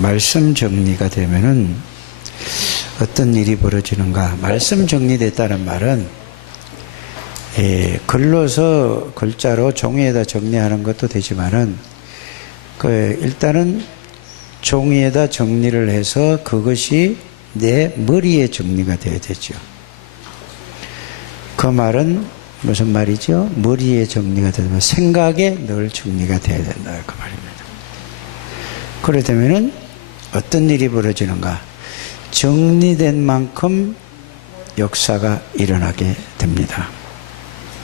말씀 정리가 되면은 어떤 일이 벌어지는가. 말씀 정리됐다는 말은 글로서 글자로 종이에다 정리하는 것도 되지만은 일단은 종이에다 정리를 해서 그것이 내 머리에 정리가 되어야 되죠. 그 말은 무슨 말이죠? 머리에 정리가 되면 생각에 늘 정리가 되어야 된다 그 말입니다. 그러려면은 어떤 일이 벌어지는가? 정리된 만큼 역사가 일어나게 됩니다.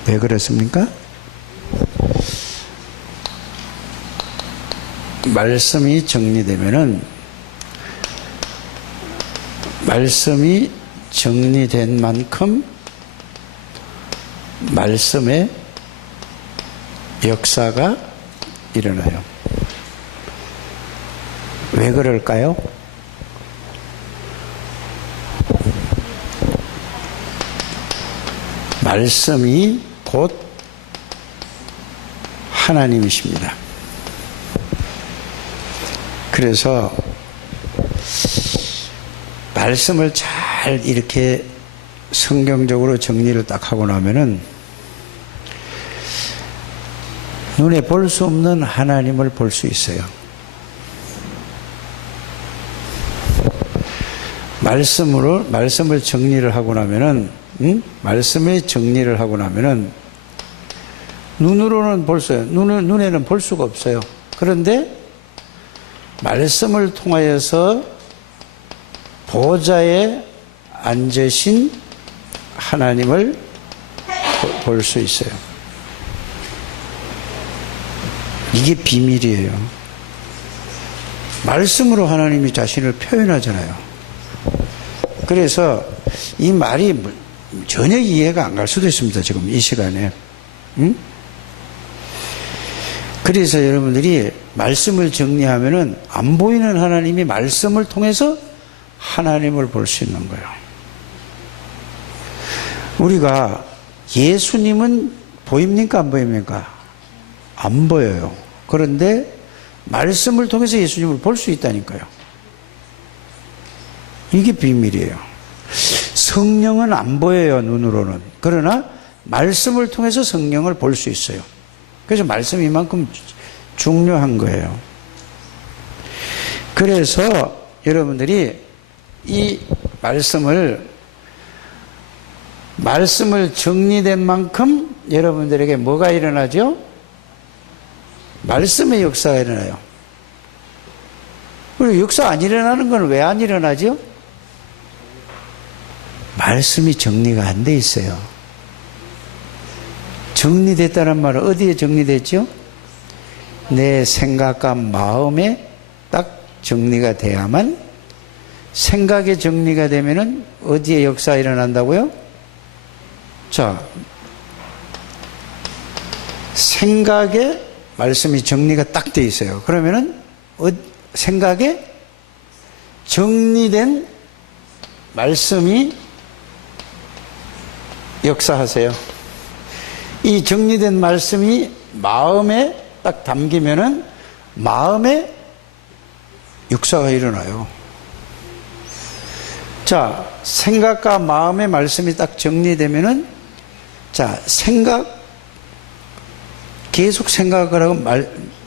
왜 그렇습니까? 말씀이 정리되면은 말씀이 정리된 만큼 말씀의 역사가 일어나요. 왜 그럴까요? 말씀이 곧 하나님이십니다. 그래서 말씀을 잘 이렇게 성경적으로 정리를 딱 하고 나면은 눈에 볼 수 없는 하나님을 볼 수 있어요. 말씀을 정리를 하고 나면은, 말씀의 정리를 하고 나면은, 눈으로는 눈에는 볼 수가 없어요. 그런데, 말씀을 통하여서 보좌에 앉으신 하나님을 볼 수 있어요. 이게 비밀이에요. 말씀으로 하나님이 자신을 표현하잖아요. 그래서 이 말이 전혀 이해가 안 갈 수도 있습니다. 지금 이 시간에. 그래서 여러분들이 말씀을 정리하면은 안 보이는 하나님이 말씀을 통해서 하나님을 볼 수 있는 거예요. 우리가 예수님은 보입니까? 안 보입니까? 안 보여요. 그런데 말씀을 통해서 예수님을 볼 수 있다니까요. 이게 비밀이에요. 성령은 안 보여요, 눈으로는. 그러나 말씀을 통해서 성령을 볼 수 있어요. 그래서 말씀이 이만큼 중요한 거예요. 그래서 여러분들이 이 말씀을 정리된 만큼 여러분들에게 뭐가 일어나죠? 말씀의 역사가 일어나요. 그리고 역사 안 일어나는 건 왜 안 일어나죠? 말씀이 정리가 안 돼 있어요. 정리됐다는 말은 어디에 정리됐죠? 내 생각과 마음에 딱 정리가 돼야만, 생각에 정리가 되면은 어디에 역사가 일어난다고요? 자, 생각에 말씀이 정리가 딱 돼 있어요. 그러면은 생각에 정리된 말씀이 역사하세요. 이 정리된 말씀이 마음에 딱 담기면은 마음에 역사가 일어나요. 자, 생각과 마음의 말씀이 딱 정리되면은, 자, 계속 생각을 하고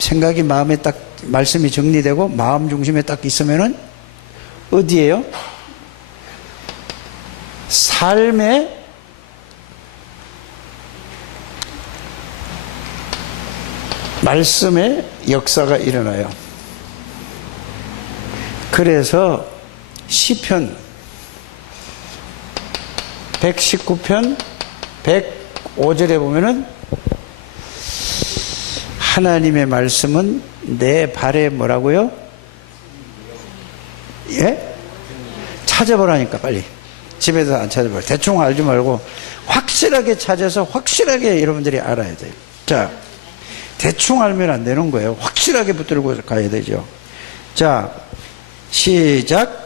생각이 마음에 딱 말씀이 정리되고 마음 중심에 딱 있으면은 어디예요? 삶의 말씀의 역사가 일어나요. 그래서 시편 119편 105절에 보면은 하나님의 말씀은 내 발에 뭐라고요? 예? 찾아보라니까 빨리. 집에서 안 찾아봐요. 대충 알지 말고 확실하게 찾아서 확실하게 여러분들이 알아야 돼요. 자, 대충 알면 안 되는 거예요. 확실하게 붙들고 가야 되죠. 자, 시작.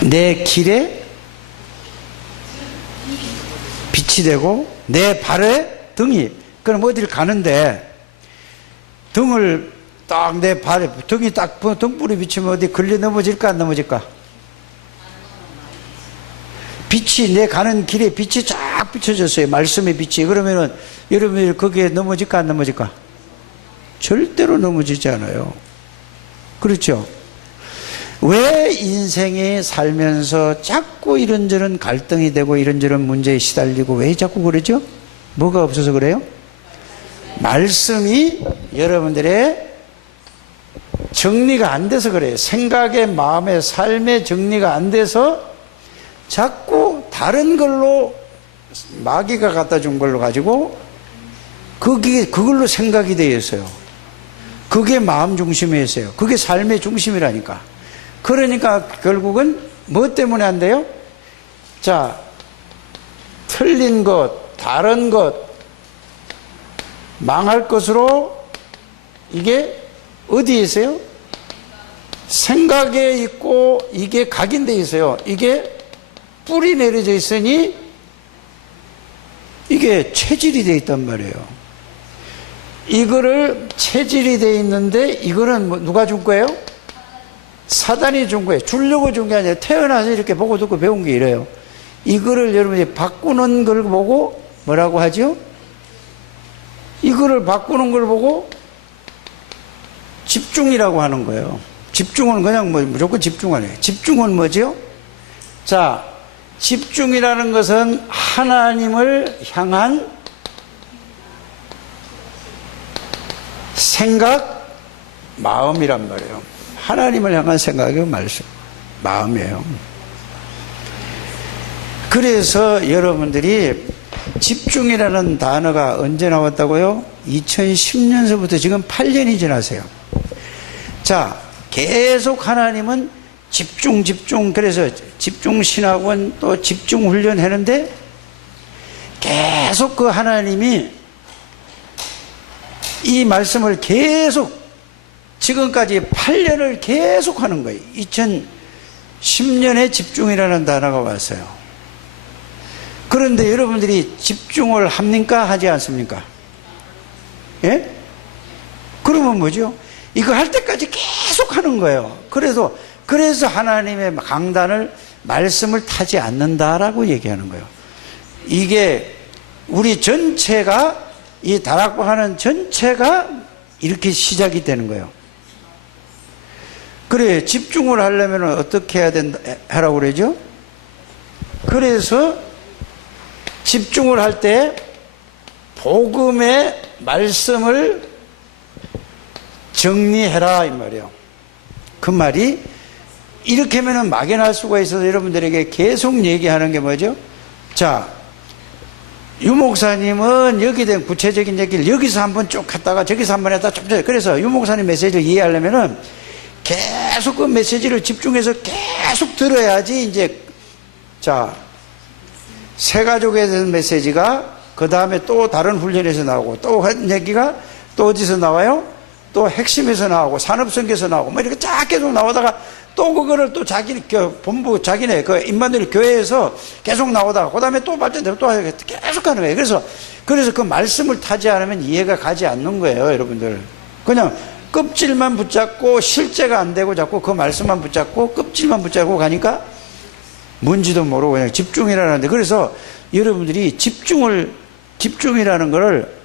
내 길에 빛이 되고 내 발에 등이. 그럼 어디를 가는데 등을 딱 내 발에 등이 딱 등불이 비치면 어디 걸려 넘어질까 안 넘어질까? 빛이 내 가는 길에 빛이 쫙 비춰졌어요. 말씀의 빛이. 그러면은 여러분이 거기에 넘어질까 안 넘어질까? 절대로 넘어지지 않아요. 그렇죠? 왜 인생에 살면서 자꾸 이런저런 갈등이 되고 이런저런 문제에 시달리고 왜 자꾸 그러죠? 뭐가 없어서 그래요? 말씀이 여러분들의 정리가 안 돼서 그래요. 생각의, 마음의, 삶의 정리가 안 돼서 자꾸 다른 걸로 마귀가 갖다 준 걸로 가지고 그걸로 생각이 되어 있어요. 그게 마음 중심에 있어요. 그게 삶의 중심이라니까. 그러니까 결국은 뭐 때문에 안 돼요? 자, 틀린 것, 다른 것, 망할 것으로 이게 어디에 있어요? 생각에 있고 이게 각인되어 있어요. 이게 뿔이 내려져 있으니 이게 체질이 되어 있단 말이에요. 이거를 체질이 되어 있는데 이거는 누가 준 거예요? 사단이 준 거예요. 주려고 준 게 아니라 태어나서 이렇게 보고 듣고 배운 게 이래요. 이거를 여러분이 바꾸는 걸 보고 뭐라고 하죠? 이거를 바꾸는 걸 보고 집중이라고 하는 거예요. 집중은 그냥 무조건 집중하네요. 집중은 뭐죠? 자, 집중이라는 것은 하나님을 향한 생각, 마음이란 말이에요. 하나님을 향한 생각이 말씀, 마음이에요. 그래서 여러분들이 집중이라는 단어가 언제 나왔다고요? 2010년서부터 지금 8년이 지났어요. 자, 계속 하나님은 집중. 그래서 집중신학원 또 집중훈련 하는데 계속 그 하나님이 이 말씀을 계속 지금까지 8년을 계속 하는 거예요. 2010년에 집중이라는 단어가 왔어요. 그런데 여러분들이 집중을 합니까? 하지 않습니까? 예? 그러면 뭐죠? 이거 할 때까지 계속 하는 거예요. 그래서 하나님의 강단을, 말씀을 타지 않는다라고 얘기하는 거예요. 이게 우리 전체가, 이 다락방 하는 전체가 이렇게 시작이 되는 거예요. 그래, 집중을 하려면 어떻게 해야 하라고 그러죠? 그래서 집중을 할 때 복음의 말씀을 정리해라 이 말이에요. 그 말이 이렇게 하면 막연할 수가 있어서 여러분들에게 계속 얘기하는 게 뭐죠? 자, 유 목사님은 여기에 대한 구체적인 얘기를 여기서 한번 쭉 했다가 저기서 한번 했다가 쭉 했다가, 그래서 유 목사님 메시지를 이해하려면은 계속 그 메시지를 집중해서 계속 들어야지 이제, 자, 새 가족에 대한 메시지가 그 다음에 또 다른 훈련에서 나오고 또 한 얘기가 또 어디서 나와요? 또 핵심에서 나오고 산업성계에서 나오고 뭐 이렇게 쫙 계속 나오다가 또 그거를 또 자기 본부 자기네 그 인반들 교회에서 계속 나오다가 그 다음에 또 발전되고 또 계속 하는 거예요. 그래서 그 말씀을 타지 않으면 이해가 가지 않는 거예요, 여러분들. 그냥 껍질만 붙잡고 실제가 안 되고 자꾸 그 말씀만 붙잡고 껍질만 붙잡고 가니까 뭔지도 모르고 그냥 집중이라는데, 그래서 여러분들이 집중이라는 거를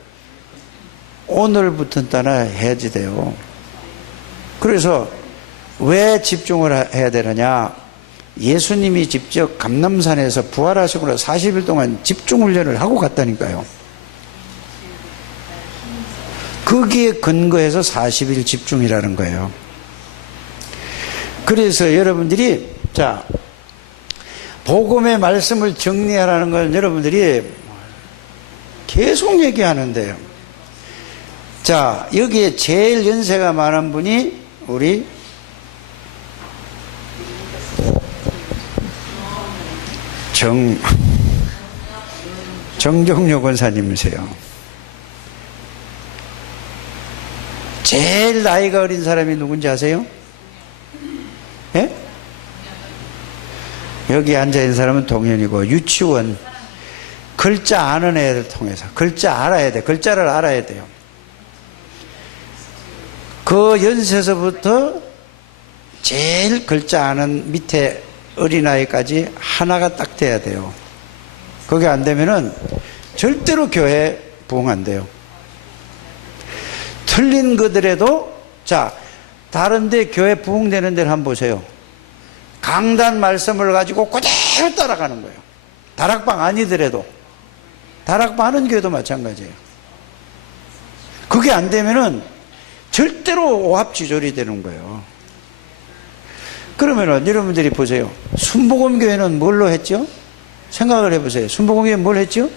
오늘부터 따라 해야지 돼요. 그래서 왜 집중을 해야 되느냐? 예수님이 직접 감람산에서 부활하시고 40일 동안 집중훈련을 하고 갔다니까요. 거기에 근거해서 40일 집중이라는 거예요. 그래서 여러분들이, 자, 복음의 말씀을 정리하라는 건 여러분들이 계속 얘기하는데요. 자, 여기에 제일 연세가 많은 분이 우리 정종료 권사님이세요. 제일 나이가 어린 사람이 누군지 아세요? 예? 여기 앉아있는 사람은 동현이고, 유치원 글자 아는 애를 통해서. 글자 알아야 돼. 글자를 알아야 돼요. 그 연세서부터 제일 글자 아는 밑에 어린아이까지 하나가 딱 돼야 돼요. 그게 안 되면은 절대로 교회 부흥 안 돼요. 틀린 그들에도, 자, 다른데 교회 부흥되는 데를 한번 보세요. 강단 말씀을 가지고 그대로 따라가는 거예요. 다락방 아니더라도. 다락방 하는 교회도 마찬가지예요. 그게 안 되면은 절대로 오합지졸이 되는 거예요. 그러면은 여러분들이 보세요. 순복음교회는 뭘로 했죠? 생각을 해보세요. 순복음교회는 뭘 했죠?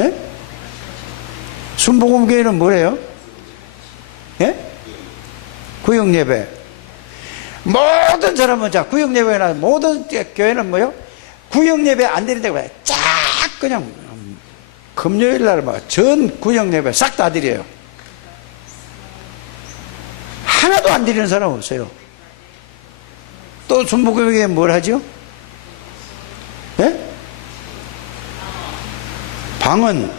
예? 순복음교회는 뭐래요? 예? 구역예배. 모든 사람은, 자, 구역예배나 모든 교회는 뭐요? 구역예배 안 드린다고 해요. 쫙 그냥 금요일 날 막 전 구역예배 싹 다 드려요. 하나도 안 드리는 사람 없어요. 또 순복음교회 뭘 하죠? 예? 방언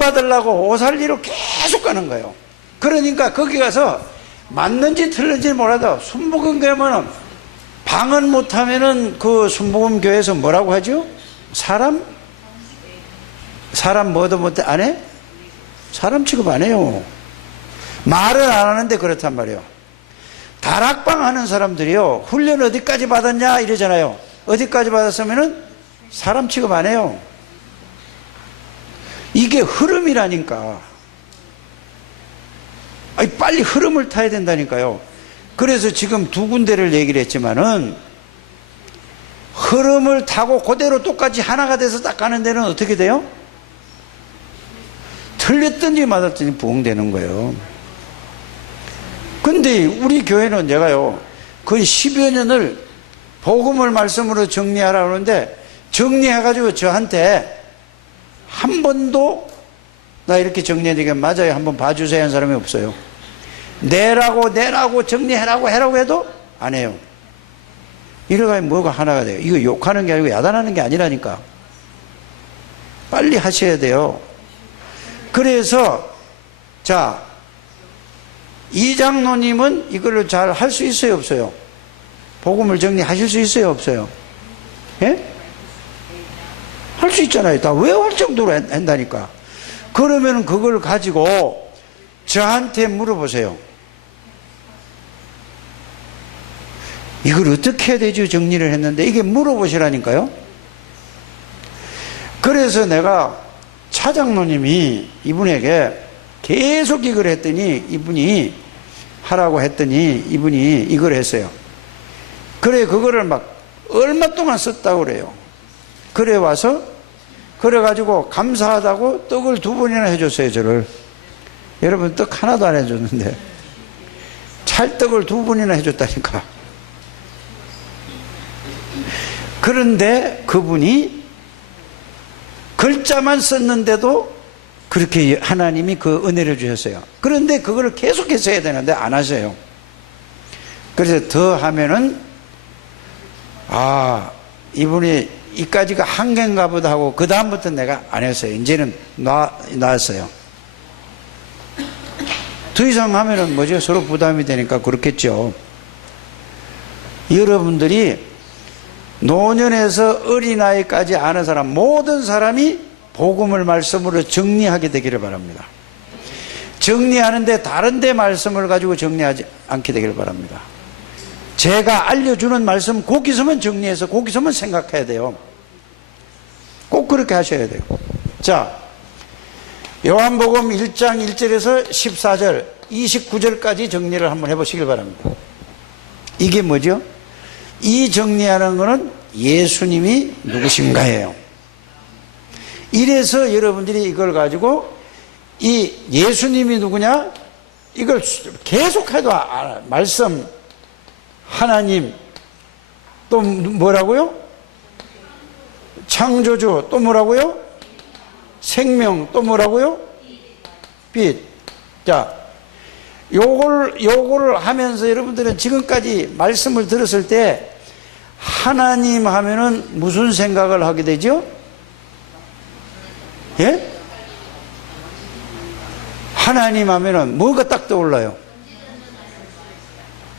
받으려고 오살리로 계속 가는 거예요. 그러니까 거기 가서 맞는지 틀린지 몰라도 순복음교회면은 방언 못하면은 그 순복음교회에서 뭐라고 하죠? 사람 뭐도 못 안 해? 사람 취급 안 해요. 말은 안 하는데 그렇단 말이에요. 다락방 하는 사람들이요, 훈련 어디까지 받았냐 이러잖아요. 어디까지 받았으면은 사람 취급 안 해요. 이게 흐름이라니까. 아니, 빨리 흐름을 타야 된다니까요. 그래서 지금 두 군데를 얘기를 했지만은, 흐름을 타고 그대로 똑같이 하나가 돼서 딱 가는 데는 어떻게 돼요? 틀렸든지 맞았든지 부흥되는 거예요. 근데 우리 교회는 제가요, 거의 10여 년을 복음을 말씀으로 정리하라고 하는데, 정리해가지고 저한테 한 번도 나 이렇게 정리해드리게 맞아요, 한번 봐주세요 하는 사람이 없어요. 내라고 정리해라고 해라고 해도 안 해요. 이래가면 뭐가 하나가 돼요. 이거 욕하는 게 아니고 야단하는 게 아니라니까. 빨리 하셔야 돼요. 그래서 자, 이 장로님은 이걸로 잘 할 수 있어요, 없어요? 복음을 정리하실 수 있어요, 없어요? 예? 할 수 있잖아요. 다 외워할 정도로 한다니까. 그러면 그걸 가지고 저한테 물어보세요. 이걸 어떻게 해야 되죠? 정리를 했는데 이게 물어보시라니까요. 그래서 내가 차장로님이 이분에게 계속 이걸 했더니 이분이 하라고 했더니 이분이 이걸 했어요. 그래, 그거를 막 얼마 동안 썼다고 그래요. 그래 와서 그래가지고 감사하다고 떡을 2번이나 해줬어요, 저를. 여러분, 떡 하나도 안 해줬는데 찰떡을 2번이나 해줬다니까. 그런데 그분이 글자만 썼는데도 그렇게 하나님이 그 은혜를 주셨어요. 그런데 그걸 계속해서 해야 되는데 안 하세요. 그래서 더 하면은, 아, 이분이 이까지가 한계인가 보다 하고 그 다음부터 내가 안 했어요. 이제는 놨어요. 더 이상 하면은 뭐죠? 서로 부담이 되니까 그렇겠죠. 여러분들이 노년에서 어린아이까지 아는 사람, 모든 사람이 복음을 말씀으로 정리하게 되기를 바랍니다. 정리하는데 다른 데 말씀을 가지고 정리하지 않게 되기를 바랍니다. 제가 알려주는 말씀 거기서만 정리해서 거기서만 생각해야 돼요. 꼭 그렇게 하셔야 돼요. 자, 요한복음 1장 1절에서 14절 29절까지 정리를 한번 해보시길 바랍니다. 이게 뭐죠? 이 정리하는 것은 예수님이 누구신가예요. 이래서 여러분들이 이걸 가지고 이 예수님이 누구냐? 이걸 계속해도 말씀, 하나님, 또 뭐라고요? 창조주, 또 뭐라고요? 생명, 또 뭐라고요? 빛. 자, 요걸 하면서 여러분들은 지금까지 말씀을 들었을 때 하나님 하면은 무슨 생각을 하게 되죠? 예? 하나님 하면은 뭐가 딱 떠올라요?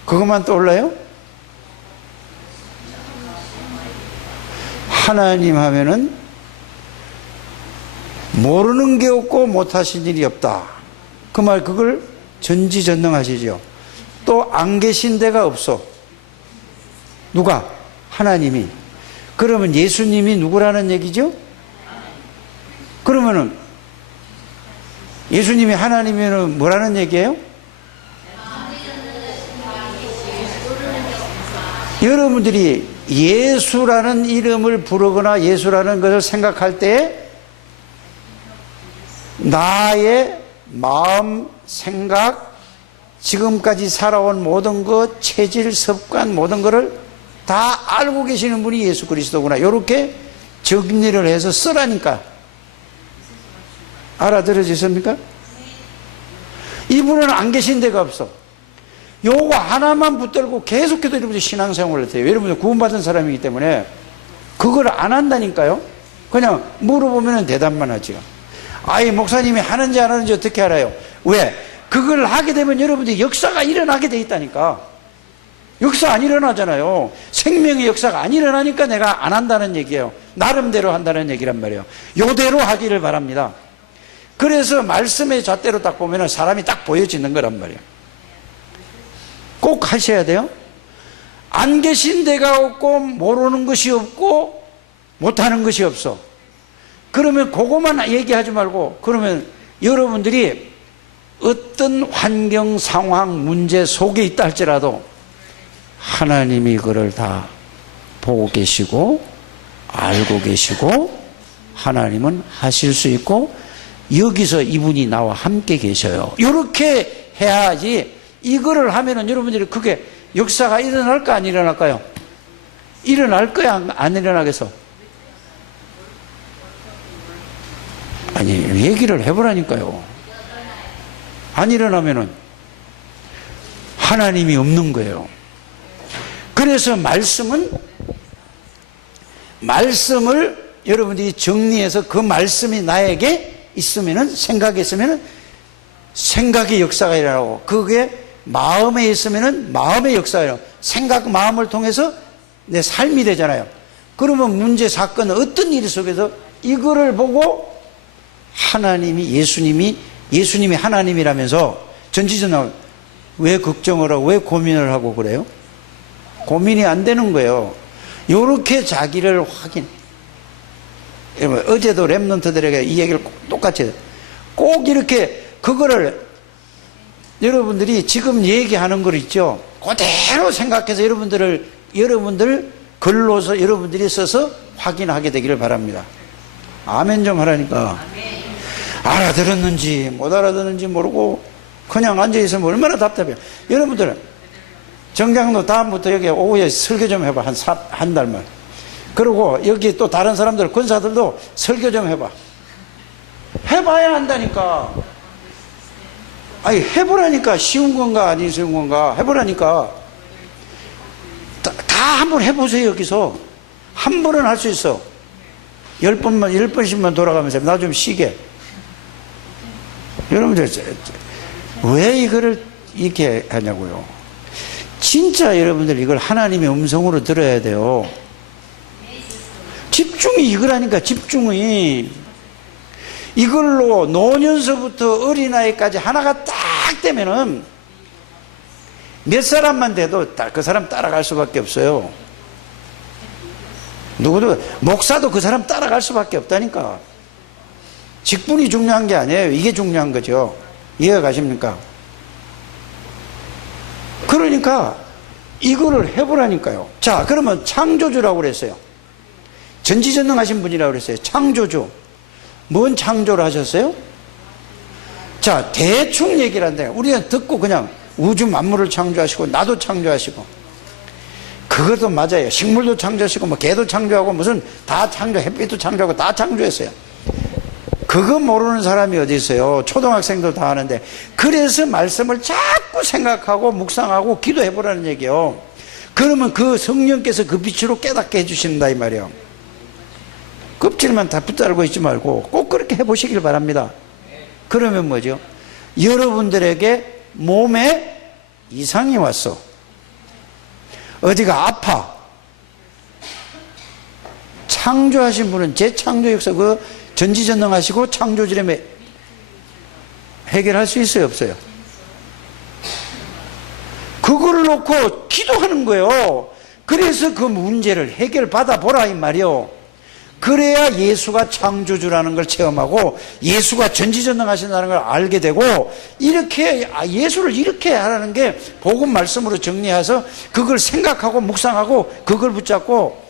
그것만 떠올라요? 하나님 하면은 모르는 게 없고 못하신 일이 없다. 그 말, 그걸 전지전능하시죠. 또 안 계신 데가 없어. 누가? 하나님이. 그러면 예수님이 누구라는 얘기죠? 그러면은 예수님이 하나님이면 뭐라는 얘기예요? 여러분들이 예수라는 이름을 부르거나 예수라는 것을 생각할 때 나의 마음, 생각, 지금까지 살아온 모든 것, 체질, 습관, 모든 것을 다 알고 계시는 분이 예수 그리스도구나. 이렇게 정리를 해서 쓰라니까. 알아들어지십니까? 이분은 안 계신 데가 없어. 요거 하나만 붙들고 계속해서 여러분들 신앙생활을 해요. 여러분들 구원받은 사람이기 때문에 그걸 안 한다니까요. 그냥 물어보면 대답만 하죠. 아이, 목사님이 하는지 안 하는지 어떻게 알아요? 왜? 그걸 하게 되면 여러분들이 역사가 일어나게 돼 있다니까. 역사 안 일어나잖아요. 생명의 역사가 안 일어나니까 내가 안 한다는 얘기예요. 나름대로 한다는 얘기란 말이에요. 요대로 하기를 바랍니다. 그래서 말씀의 잣대로 딱 보면 사람이 딱 보여지는 거란 말이에요. 꼭 하셔야 돼요. 안 계신 데가 없고 모르는 것이 없고 못하는 것이 없어. 그러면 그것만 얘기하지 말고, 그러면 여러분들이 어떤 환경, 상황, 문제 속에 있다 할지라도 하나님이 그걸 다 보고 계시고 알고 계시고 하나님은 하실 수 있고 여기서 이분이 나와 함께 계셔요. 이렇게 해야지. 이거를 하면은 여러분들이 그게 역사가 일어날까 안 일어날까요? 일어날 거야 안 일어나겠어? 아니, 얘기를 해보라니까요. 안 일어나면은 하나님이 없는 거예요. 그래서 말씀을 여러분들이 정리해서 그 말씀이 나에게 있으면은, 생각이 있으면은 생각의 역사가 일어나고, 그게 마음에 있으면은 마음의 역사가 일어나고, 생각, 마음을 통해서 내 삶이 되잖아요. 그러면 문제, 사건, 어떤 일 속에서 이거를 보고 하나님이, 예수님이 하나님이라면서 전지전능, 왜 걱정을 하고 왜 고민을 하고 그래요? 고민이 안 되는 거예요. 요렇게 자기를 확인. 어제도 랩런트들에게 이 얘기를 똑같이 해요. 꼭 이렇게 그거를 여러분들이 지금 얘기하는 거 있죠? 그대로 생각해서 여러분들 글로서 여러분들이 써서 확인하게 되기를 바랍니다. 아멘 좀 하라니까. 알아들었는지 못 알아들었는지 모르고 그냥 앉아있으면 얼마나 답답해요. 여러분들 정장로 다음부터 여기 오후에 설교 좀 해봐. 한 달만. 그리고 여기 또 다른 사람들, 권사들도 설교 좀 해봐. 해봐야 한다니까. 아니, 해보라니까. 쉬운 건가 아니 쉬운 건가 해보라니까. 다 한번 해보세요. 여기서 한 번은 할 수 있어. 10번씩만 돌아가면서 나 좀 쉬게. 여러분들 왜 이거를 이렇게 하냐고요. 진짜 여러분들 이걸 하나님의 음성으로 들어야 돼요. 집중이 이거라니까. 집중이 이걸로 노년서부터 어린아이까지 하나가 딱 되면은 몇 사람만 돼도 그 사람 따라갈 수밖에 없어요. 누구도, 목사도 그 사람 따라갈 수밖에 없다니까. 직분이 중요한 게 아니에요. 이게 중요한 거죠. 이해가 가십니까? 그러니까 이거를 해보라니까요. 자, 그러면 창조주라고 그랬어요. 전지전능하신 분이라고 그랬어요. 창조주. 뭔 창조를 하셨어요? 자, 대충 얘기를 한대요. 우리는 듣고 그냥 우주 만물을 창조하시고 나도 창조하시고, 그것도 맞아요. 식물도 창조하시고 뭐 개도 창조하고 무슨 다 햇빛도 창조하고 다 창조했어요. 그거 모르는 사람이 어디 있어요? 초등학생도 다 하는데. 그래서 말씀을 자꾸 생각하고 묵상하고 기도해보라는 얘기예요. 그러면 그 성령께서 그 빛으로 깨닫게 해주신다 이 말이에요. 껍질만 다 붙들고 있지 말고 꼭 그렇게 해보시길 바랍니다. 그러면 뭐죠? 여러분들에게 몸에 이상이 왔어. 어디가 아파. 창조하신 분은 재창조 역사 그 전지전능하시고 창조주님의 해결할 수 있어요, 없어요? 그거를 놓고 기도하는 거예요. 그래서 그 문제를 해결받아 보라 이 말이요. 그래야 예수가 창조주라는 걸 체험하고 예수가 전지전능하신다는 걸 알게 되고, 이렇게 예수를 이렇게 하라는 게 복음 말씀으로 정리해서 그걸 생각하고 묵상하고 그걸 붙잡고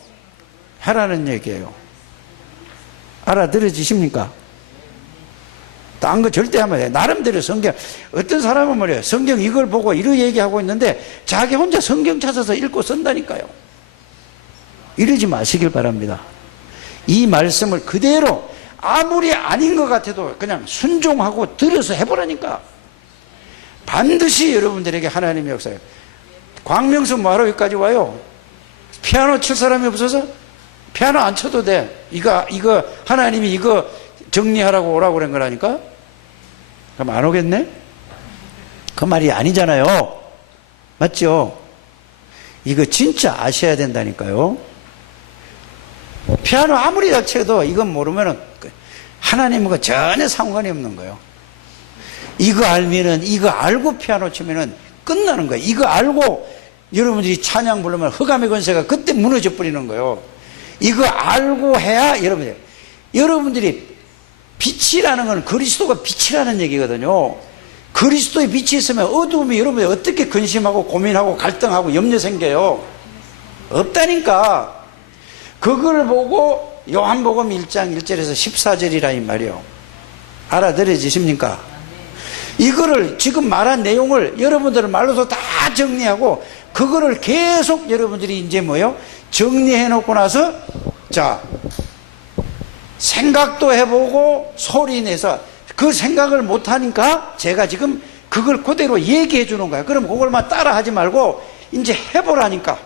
하라는 얘기예요. 알아들어지십니까? 딴 거 절대 하면 돼. 나름대로 성경, 어떤 사람은 말이에요, 성경 이걸 보고 이렇게 얘기하고 있는데 자기 혼자 성경 찾아서 읽고 쓴다니까요. 이러지 마시길 바랍니다. 이 말씀을 그대로 아무리 아닌 것 같아도 그냥 순종하고 들어서 해보라니까. 반드시 여러분들에게 하나님의 역사예요. 광명수 뭐하러 여기까지 와요? 피아노 칠 사람이 없어서? 피아노 안 쳐도 돼. 이거 하나님이 이거 정리하라고 오라고 그런 거라니까? 그럼 안 오겠네? 그 말이 아니잖아요. 맞죠? 이거 진짜 아셔야 된다니까요. 피아노 아무리 잘 쳐도 이건 모르면은 하나님과 전혀 상관이 없는 거예요. 이거 알면은, 이거 알고 피아노 치면은 끝나는 거예요. 이거 알고 여러분들이 찬양 부르면 흑암의 권세가 그때 무너져 버리는 거예요. 이거 알고 해야 여러분들이 빛이라는 건 그리스도가 빛이라는 얘기거든요. 그리스도의 빛이 있으면 어두움이 여러분이 어떻게 근심하고 고민하고 갈등하고 염려 생겨요? 없다니까. 그걸 보고 요한복음 1장 1절에서 14절이라 이 말이에요. 알아들어지십니까? 이거를 지금 말한 내용을 여러분들 말로도 다 정리하고 그거를 계속 여러분들이 이제 뭐요? 정리해 놓고 나서 자, 생각도 해보고 소리 내서 그 생각을 못하니까 제가 지금 그걸 그대로 얘기해 주는 거야. 그럼 그걸만 따라 하지 말고 이제 해보라니까.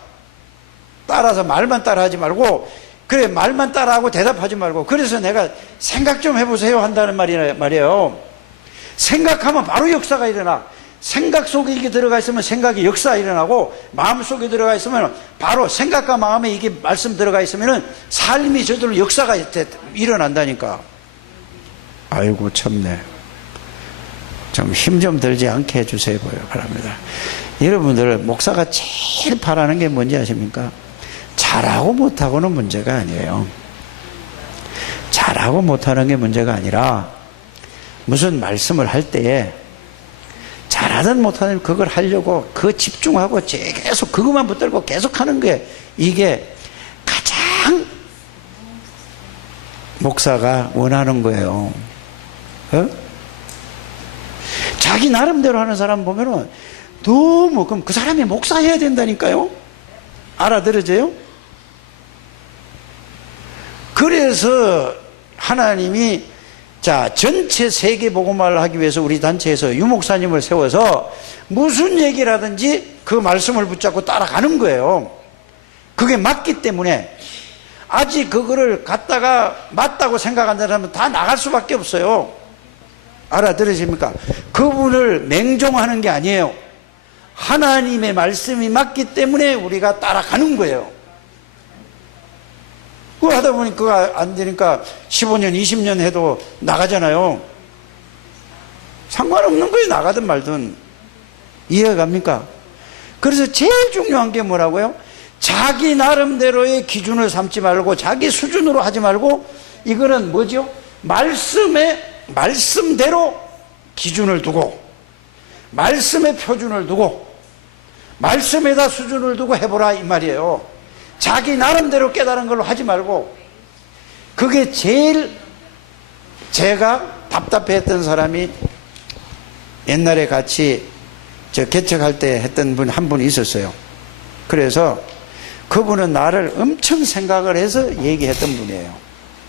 따라서 말만 따라 하지 말고, 그래 말만 따라하고 대답하지 말고, 그래서 내가 생각 좀 해보세요 한다는 말이에요. 생각하면 바로 역사가 일어나. 생각 속에 이게 들어가 있으면 생각이 역사가 일어나고, 마음 속에 들어가 있으면 바로 생각과 마음에 이게 말씀 들어가 있으면 삶이 저절로 역사가 일어난다니까. 아이고 참네. 좀 힘 좀 들지 않게 해주세요 바랍니다. 여러분들 목사가 제일 바라는 게 뭔지 아십니까? 잘하고 못하고는 문제가 아니에요. 잘하고 못하는 게 문제가 아니라 무슨 말씀을 할 때에 잘하든 못하든 그걸 하려고 그 집중하고 계속 그것만 붙들고 계속 하는 게 이게 가장 목사가 원하는 거예요. 어? 자기 나름대로 하는 사람 보면은 너무, 그럼 그 사람이 목사해야 된다니까요? 알아들어져요? 그래서 하나님이 자, 전체 세계 복음화를 하기 위해서 우리 단체에서 유목사님을 세워서 무슨 얘기를 하든지 그 말씀을 붙잡고 따라가는 거예요. 그게 맞기 때문에 아직 그거를 갖다가 맞다고 생각한다는 사람은 다 나갈 수밖에 없어요. 알아들으십니까? 그분을 맹종하는 게 아니에요. 하나님의 말씀이 맞기 때문에 우리가 따라가는 거예요. 그거 하다 보니 그거 안 되니까 15년, 20년 해도 나가잖아요. 상관없는 거예요. 나가든 말든. 이해가 갑니까? 그래서 제일 중요한 게 뭐라고요? 자기 나름대로의 기준을 삼지 말고 자기 수준으로 하지 말고 이거는 뭐죠? 말씀대로 기준을 두고 말씀의 표준을 두고 말씀에다 수준을 두고 해보라 이 말이에요. 자기 나름대로 깨달은 걸로 하지 말고. 그게 제일 제가 답답해했던 사람이 옛날에 같이 개척할 때 했던 분 한 분이 있었어요. 그래서 그분은 나를 엄청 생각을 해서 얘기했던 분이에요.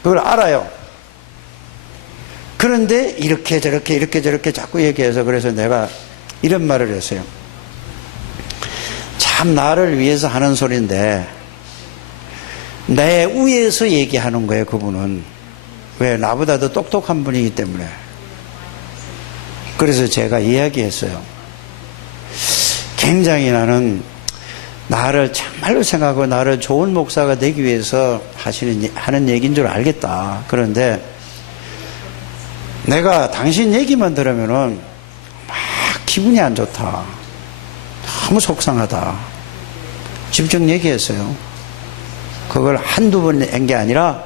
그걸 알아요. 그런데 이렇게 저렇게 자꾸 얘기해서 그래서 내가 이런 말을 했어요. 참 나를 위해서 하는 소리인데 내 위에서 얘기하는 거예요. 그분은 왜? 나보다 더 똑똑한 분이기 때문에. 그래서 제가 이야기했어요. 굉장히 나를 참말로 생각하고 나를 좋은 목사가 되기 위해서 하는 얘기인 줄 알겠다. 그런데 내가 당신 얘기만 들으면은 막 기분이 안 좋다. 너무 속상하다. 직접 얘기했어요. 그걸 한두 번 한 게 아니라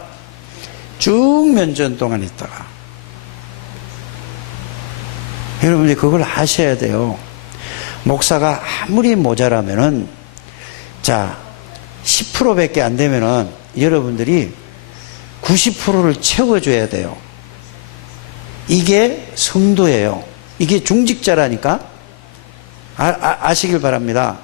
쭉 몇 년 동안 있다가. 여러분들이 그걸 아셔야 돼요. 목사가 아무리 모자라면은, 자, 10%밖에 안 되면은 여러분들이 90%를 채워줘야 돼요. 이게 성도예요. 이게 중직자라니까. 아시길 바랍니다.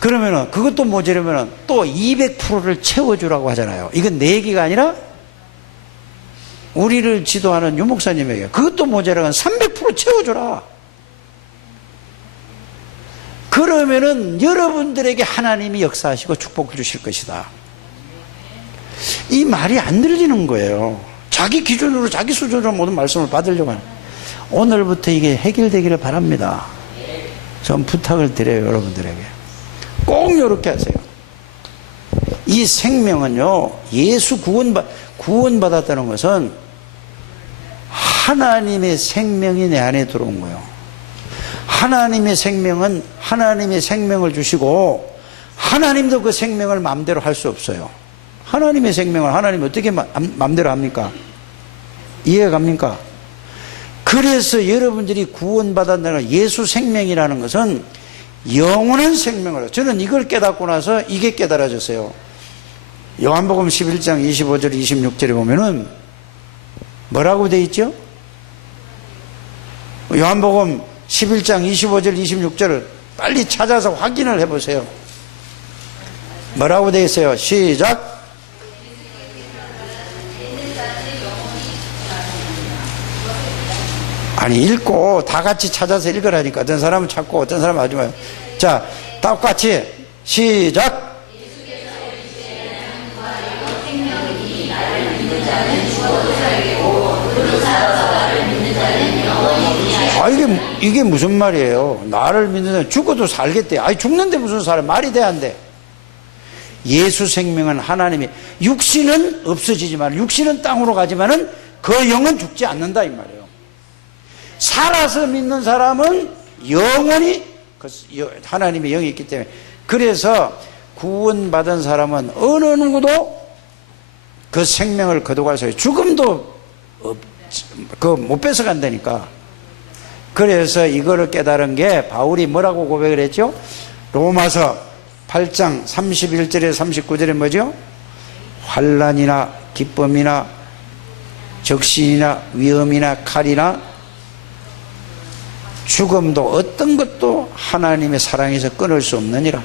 그러면은 그것도 모자라면은 또 200%를 채워주라고 하잖아요. 이건 내 얘기가 아니라 우리를 지도하는 유목사님에게 그것도 모자라면 300% 채워줘라. 그러면은 여러분들에게 하나님이 역사하시고 축복을 주실 것이다. 이 말이 안 들리는 거예요. 자기 기준으로 자기 수준으로 모든 말씀을 받으려고 하는. 오늘부터 이게 해결되기를 바랍니다. 전 부탁을 드려요. 여러분들에게 꼭 이렇게 하세요. 이 생명은요, 예수 구원받았다는 것은 하나님의 생명이 내 안에 들어온 거예요. 하나님의 생명은 하나님의 생명을 주시고 하나님도 그 생명을 마음대로 할 수 없어요. 하나님의 생명을 하나님이 어떻게 마음대로 합니까? 이해가 갑니까? 그래서 여러분들이 구원받았다는 예수 생명이라는 것은 영원한 생명을, 저는 이걸 깨닫고 나서 이게 깨달아졌어요. 요한복음 11장 25절 26절에 보면은 뭐라고 되어 있죠? 요한복음 11장 25절 26절을 빨리 찾아서 확인을 해보세요. 뭐라고 되어 있어요? 시작. 아니, 읽고 다 같이 찾아서 읽으라니까. 어떤 사람은 찾고 어떤 사람은 하지 마요. 자, 똑같이 시작. 아, 이게 무슨 말이에요? 나를 믿는 사람 죽어도 살겠대. 아니, 죽는데 무슨 사람 말이 돼 안 돼? 예수 생명은 하나님이, 육신은 없어지지만, 육신은 땅으로 가지만은 그 영은 죽지 않는다 이 말이에요. 살아서 믿는 사람은 영원히 하나님의 영이 있기 때문에. 그래서 구원받은 사람은 어느 누구도 그 생명을 거둬갈 수 있어요. 죽음도 못 뺏어간다니까. 그래서 이거를 깨달은 게 바울이 뭐라고 고백을 했죠? 로마서 8장 31절에 39절에 뭐죠? 환난이나 기쁨이나 적신이나 위험이나 칼이나 죽음도 어떤 것도 하나님의 사랑에서 끊을 수 없느니라.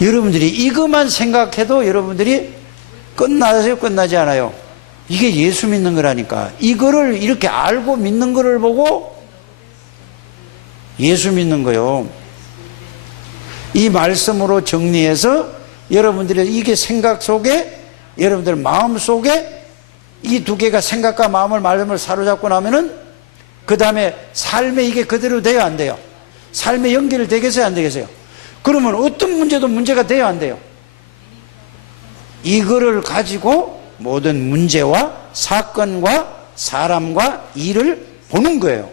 여러분들이 이것만 생각해도 여러분들이 끝나세요? 끝나지 않아요? 이게 예수 믿는 거라니까. 이거를 이렇게 알고 믿는 거를 보고 예수 믿는 거요. 이 말씀으로 정리해서 여러분들의 이게 생각 속에, 여러분들 마음 속에 이 두 개가 생각과 마음을 말씀을 사로잡고 나면은 그 다음에 삶에 이게 그대로 돼요, 안 돼요? 삶에 연결이 되겠어요, 안 되겠어요? 그러면 어떤 문제도 문제가 돼요, 안 돼요? 이거를 가지고 모든 문제와 사건과 사람과 일을 보는 거예요.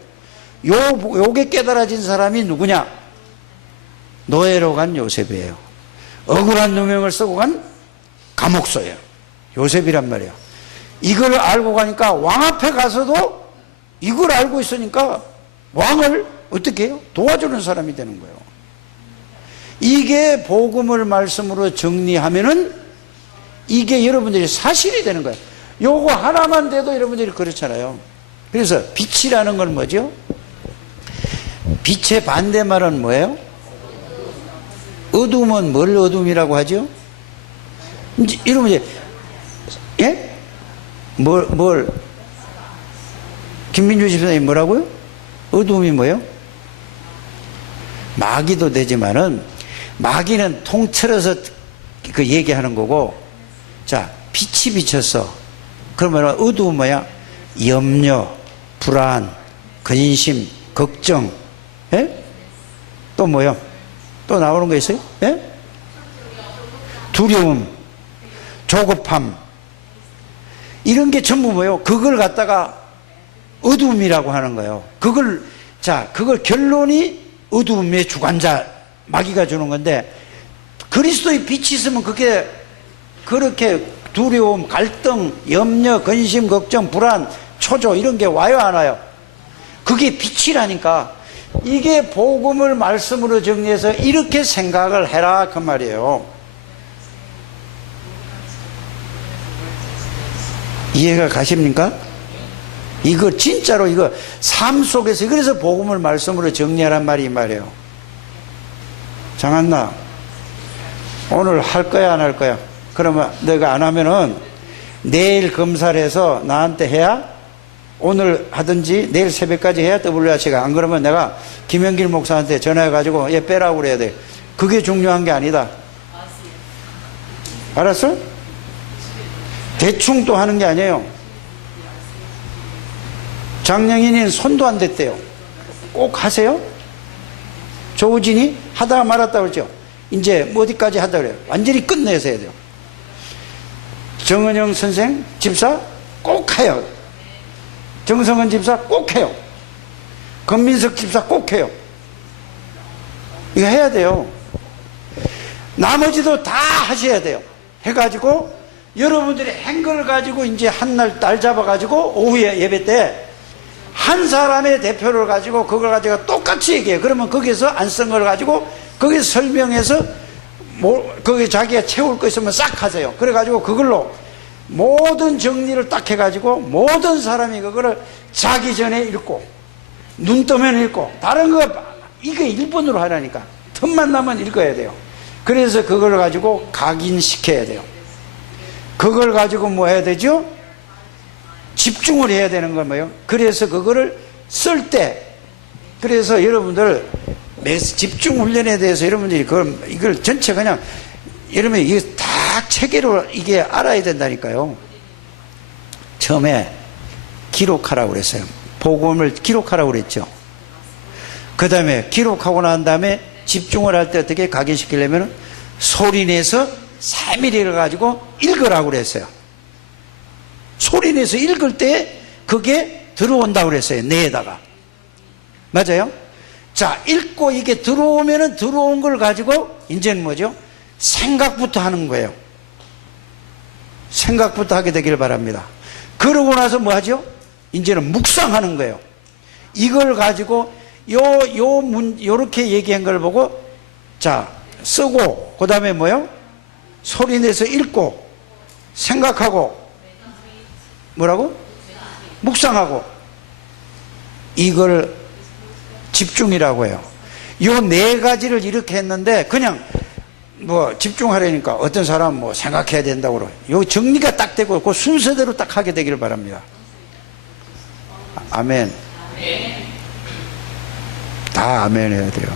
요게 깨달아진 사람이 누구냐? 노예로 간 요셉이에요. 억울한 누명을 쓰고 간 감옥소예요. 요셉이란 말이에요. 이걸 알고 가니까 왕 앞에 가서도 이걸 알고 있으니까 왕을 어떻게 해요? 도와주는 사람이 되는 거예요. 이게 복음을 말씀으로 정리하면은 이게 여러분들이 사실이 되는 거예요. 요거 하나만 돼도 여러분들이 그렇잖아요. 그래서 빛이라는 건 뭐죠? 빛의 반대말은 뭐예요? 어둠은 뭘 어둠이라고 하죠? 여러분 이제 예? 김민주 집사님 뭐라고요? 어둠이 뭐예요? 마귀도 되지만은 마귀는 통틀어서 그 얘기하는 거고, 자, 빛이 비쳤어. 그러면 어두운 뭐야? 염려, 불안, 근심, 걱정, 예? 또 뭐요? 또 나오는 거 있어요? 예? 두려움, 조급함, 이런 게 전부 뭐요? 그걸 갖다가 어두움이라고 하는 거예요. 그걸 결론이 어두움의 주관자 마귀가 주는 건데, 그리스도의 빛이 있으면 그게 그렇게 두려움, 갈등, 염려, 근심, 걱정, 불안, 초조 이런 게 와요, 안 와요? 그게 빛이라니까. 이게 복음을 말씀으로 정리해서 이렇게 생각을 해라 그 말이에요. 이해가 가십니까? 이거 진짜로 이거 삶 속에서, 그래서 복음을 말씀으로 정리하란 말이 이 말이에요. 장한나, 오늘 할 거야 안 할 거야? 그러면 내가 안 하면은 내일 검사를 해서 나한테 해야, 오늘 하든지 내일 새벽까지 해야 WRC가. 안 그러면 내가 김영길 목사한테 전화해가지고 얘 빼라고 그래야 돼. 그게 중요한 게 아니다. 알았어? 대충 또 하는 게 아니에요. 장영인이 손도 안 댔대요. 꼭 하세요? 조우진이 하다가 말았다 그러죠. 이제 어디까지 하다 그래요. 완전히 끝내서 해야 돼요. 정은영 선생 집사 꼭 해요. 정성은 집사 꼭 해요. 권민석 집사 꼭 해요. 이거 해야 돼요. 나머지도 다 하셔야 돼요. 해가지고 여러분들이 한 걸 가지고 이제 날 잡아가지고 오후에 예배 때 한 사람의 대표를 가지고 그걸 가지고 똑같이 얘기해요. 그러면 거기서 안 쓴 걸 가지고 거기서 설명해서 거기 자기가 채울 거 있으면 싹 하세요. 그래가지고 그걸로 모든 정리를 딱 해가지고 모든 사람이 그거를 자기 전에 읽고 눈 뜨면 읽고, 다른 거 이거 1번으로 하라니까. 틈만 나면 읽어야 돼요. 그래서 그걸 가지고 각인시켜야 돼요. 그걸 가지고 뭐 해야 되죠? 집중을 해야 되는 건 뭐예요? 그래서 그거를 쓸 때, 그래서 여러분들 집중 훈련에 대해서 여러분들이 이걸 전체 그냥 여러분 이게 다 체계로 이게 알아야 된다니까요. 처음에 기록하라고 그랬어요. 복음을 기록하라고 그랬죠. 그 다음에 기록하고 난 다음에 집중을 할 때 어떻게 각인시키려면 소리내서 3일을 가지고 읽으라고 그랬어요. 소리내서 읽을 때 그게 들어온다고 그랬어요. 뇌에다가. 맞아요? 자, 읽고 이게 들어오면은 들어온 걸 가지고 이제는 뭐죠? 생각부터 하는 거예요. 생각부터 하게 되길 바랍니다. 그러고 나서 뭐 하죠? 이제는 묵상하는 거예요. 이걸 가지고 요렇게 얘기한 걸 보고, 자, 쓰고, 그 다음에 뭐요? 소리 내서 읽고, 생각하고, 뭐라고? 묵상하고. 이걸 집중이라고 해요. 요 네 가지를 이렇게 했는데, 그냥 뭐 집중하려니까 어떤 사람은 뭐 생각해야 된다고 그러고, 요 정리가 딱 되고 그 순서대로 딱 하게 되기를 바랍니다. 아멘. 다 아멘 해야 돼요.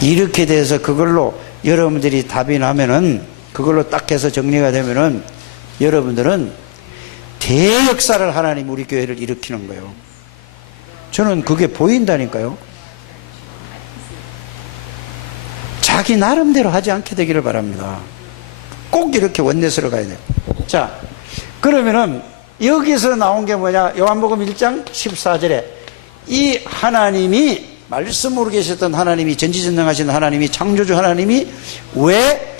이렇게 돼서 그걸로 여러분들이 답이 나면은, 그걸로 딱 해서 정리가 되면은 여러분들은 대역사를 하나님 우리 교회를 일으키는 거예요. 저는 그게 보인다니까요. 자기 나름대로 하지 않게 되기를 바랍니다. 꼭 이렇게 원내스로 가야 돼요. 자, 그러면은 여기서 나온 게 뭐냐? 요한복음 1장 14절에 이 하나님이, 말씀으로 계셨던 하나님이, 전지전능하신 하나님이, 창조주 하나님이 왜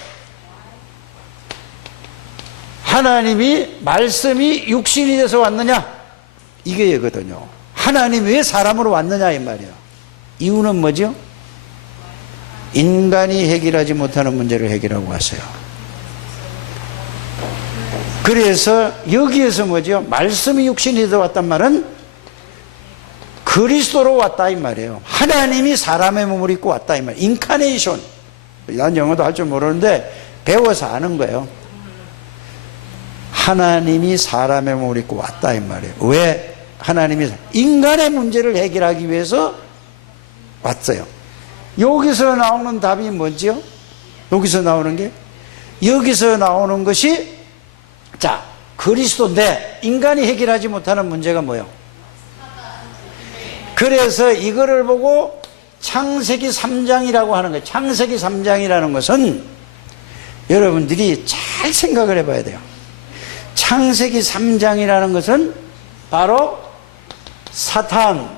하나님이 말씀이 육신이 돼서 왔느냐? 이게 얘거든요. 하나님이 왜 사람으로 왔느냐 이 말이에요. 이유는 뭐죠? 인간이 해결하지 못하는 문제를 해결하고 왔어요. 그래서 여기에서 뭐죠? 말씀이 육신이 돼서 왔단 말은 그리스도로 왔다 이 말이에요. 하나님이 사람의 몸을 입고 왔다 이 말이에요. 인카네이션. 난 영어도 할 줄 모르는데 배워서 아는 거예요. 하나님이 사람의 몸을 입고 왔다 이 말이에요. 왜? 하나님이 인간의 문제를 해결하기 위해서 왔어요. 여기서 나오는 답이 뭐지요? 여기서 나오는 게? 여기서 나오는 것이, 자, 그리스도인데 인간이 해결하지 못하는 문제가 뭐예요? 그래서 이거를 보고 창세기 3장이라고 하는 거예요. 창세기 3장이라는 것은 여러분들이 잘 생각을 해봐야 돼요. 창세기 3장이라는 것은 바로 사탄,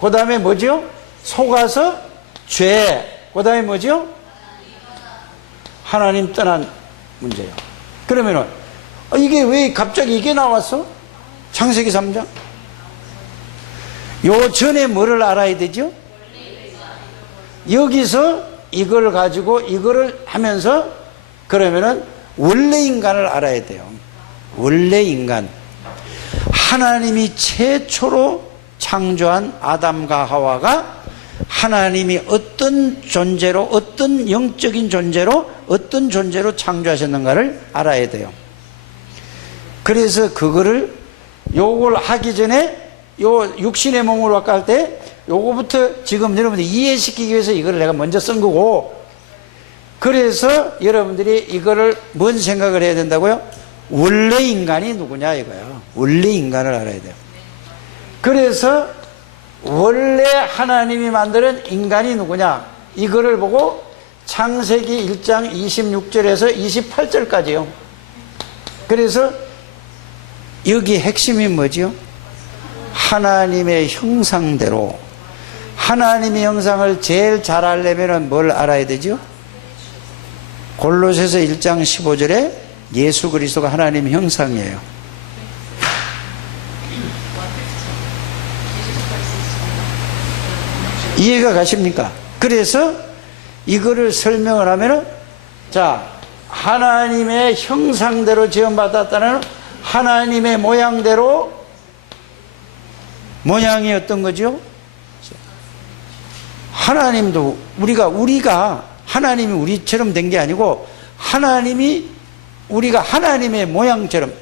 그 다음에 뭐죠? 속아서 죄, 그 다음에 뭐죠? 하나님 떠난 문제예요. 그러면은 이게 왜 갑자기 이게 나왔어? 창세기 3장? 요 전에 뭐를 알아야 되죠? 여기서 이걸 가지고 이거를 하면서 그러면은 원래 인간을 알아야 돼요. 원래 인간. 하나님이 최초로 창조한 아담과 하와가 하나님이 어떤 존재로, 어떤 영적인 존재로, 어떤 존재로 창조하셨는가를 알아야 돼요. 그래서 그거를 요걸 하기 전에 요 육신의 몸으로 아까 할 때 요거부터 지금 여러분들이 이해시키기 위해서 이거를 내가 먼저 쓴 거고, 그래서 여러분들이 이거를 뭔 생각을 해야 된다고요? 원래 인간이 누구냐 이거야. 원래 인간을 알아야 돼요. 그래서 원래 하나님이 만드는 인간이 누구냐 이거를 보고 창세기 1장 26절에서 28절까지요. 그래서 여기 핵심이 뭐죠? 하나님의 형상대로, 하나님의 형상을 제일 잘 알려면 뭘 알아야 되죠? 골로새서 1장 15절에 예수 그리스도가 하나님의 형상이에요. 이해가 가십니까? 그래서 이거를 설명을 하면은, 자, 하나님의 형상대로 지음받았다는 하나님의 모양대로, 모양이 어떤 거죠? 하나님도 우리가 하나님이 우리처럼 된 게 아니고 하나님이 우리가 하나님의 모양처럼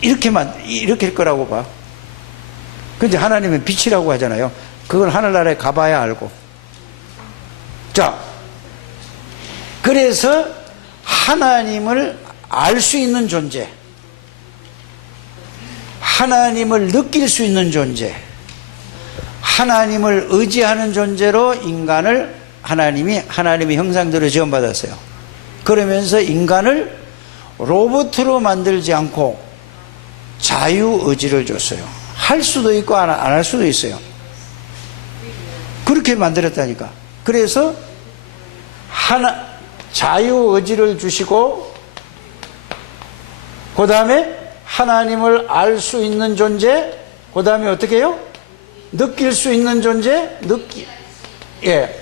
이렇게만 이렇게 할 거라고 봐. 근데 하나님은 빛이라고 하잖아요. 그걸 하늘나라에 가봐야 알고. 자, 그래서 하나님을 알 수 있는 존재, 하나님을 느낄 수 있는 존재, 하나님을 의지하는 존재로 인간을 하나님이 하나님의 형상대로 지음받았어요. 그러면서 인간을 로봇으로 만들지 않고 자유의지를 줬어요. 할 수도 있고 안 할 수도 있어요. 그렇게 만들었다니까. 그래서 자유의지를 주시고, 그 다음에 하나님을 알 수 있는 존재, 그 다음에 어떻게 해요? 느낄 수 있는 존재, 예.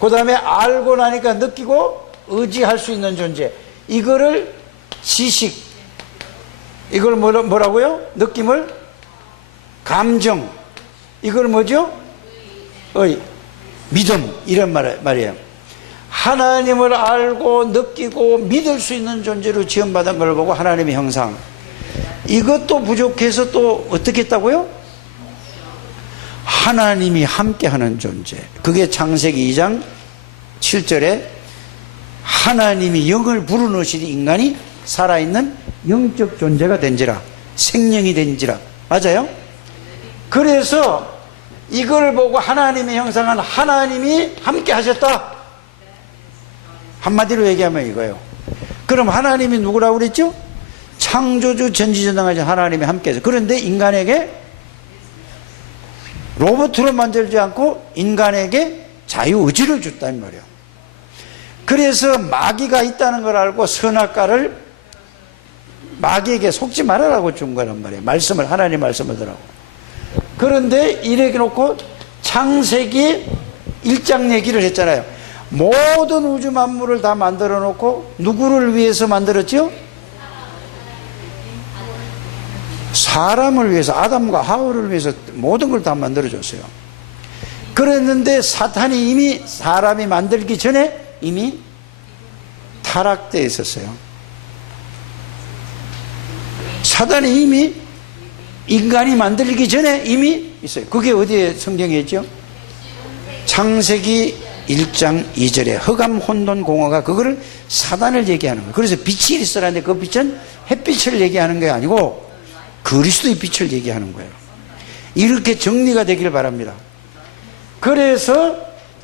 그 다음에 알고 나니까 느끼고 의지할 수 있는 존재. 이거를 지식, 이걸 뭐라고요? 느낌을 감정, 이걸 뭐죠? 믿음, 이런 말이에요. 하나님을 알고 느끼고 믿을 수 있는 존재로 지음받은 걸 보고 하나님의 형상. 이것도 부족해서 또 어떻게 했다고요? 하나님이 함께하는 존재. 그게 창세기 2장 7절에 하나님이 영을 불어넣으시니 인간이 살아있는 영적 존재가 된지라, 생명이 된지라. 맞아요? 그래서 이걸 보고 하나님의 형상은 하나님이 함께 하셨다. 한마디로 얘기하면 이거예요. 그럼 하나님이 누구라고 그랬죠? 창조주 전지전능하신 하나님이 함께 해서. 그런데 인간에게 로봇으로 만들지 않고 인간에게 자유의지를 줬단 말이에요. 그래서 마귀가 있다는 걸 알고 선악과를 마귀에게 속지 말아라고 준 거란 말이에요. 말씀을, 하나님 말씀을 들라고. 그런데 이렇게 놓고 창세기 1장 얘기를 했잖아요. 모든 우주 만물을 다 만들어 놓고 누구를 위해서 만들었죠? 사람을 위해서, 아담과 하와를 위해서 모든 걸 다 만들어줬어요. 그랬는데 사탄이 이미 사람이 만들기 전에 이미 타락되어 있었어요. 사탄이 이미 인간이 만들기 전에 이미 있어요. 그게 어디에 성경에 있죠? 창세기 1장 2절에 흑암 혼돈 공허가 그거를 사단을 얘기하는 거예요. 그래서 빛이 있으라는데 그 빛은 햇빛을 얘기하는 게 아니고 그리스도의 빛을 얘기하는 거예요. 이렇게 정리가 되길 바랍니다. 그래서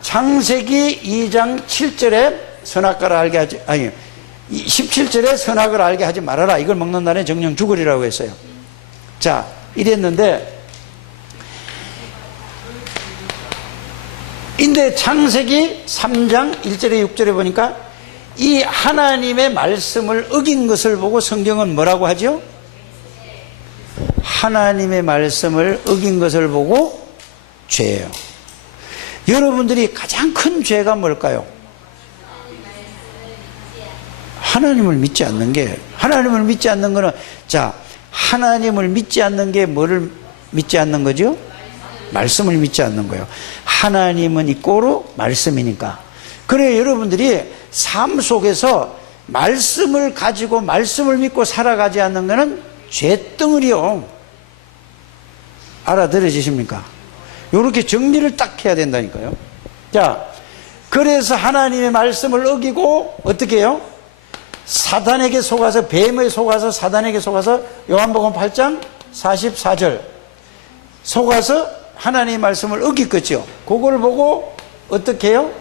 창세기 2장 7절에 선악과를 알게 하지, 아니 17절에 선악을 알게 하지 말아라. 이걸 먹는 날에 정령 죽으리라고 했어요. 자, 이랬는데 근데 창세기 3장 1절에 6절에 보니까 이 하나님의 말씀을 어긴 것을 보고 성경은 뭐라고 하죠? 하나님의 말씀을 어긴 것을 보고 죄예요. 여러분들이 가장 큰 죄가 뭘까요? 하나님을 믿지 않는 게, 하나님을 믿지 않는 거는, 자, 하나님을 믿지 않는 게 뭐를 믿지 않는 거죠? 말씀을 믿지 않는 거예요. 하나님은 이꼬로 말씀이니까. 그래, 여러분들이 삶 속에서 말씀을 가지고 말씀을 믿고 살아가지 않는 거는 죄덩어리요. 알아들으십니까? 이렇게 정리를 딱 해야 된다니까요. 자, 그래서 하나님의 말씀을 어기고 어떻게 해요? 사단에게 속아서, 뱀에 속아서, 사단에게 속아서, 요한복음 8장 44절 속아서 하나님의 말씀을 어겼겠죠. 그걸 보고 어떻게 해요?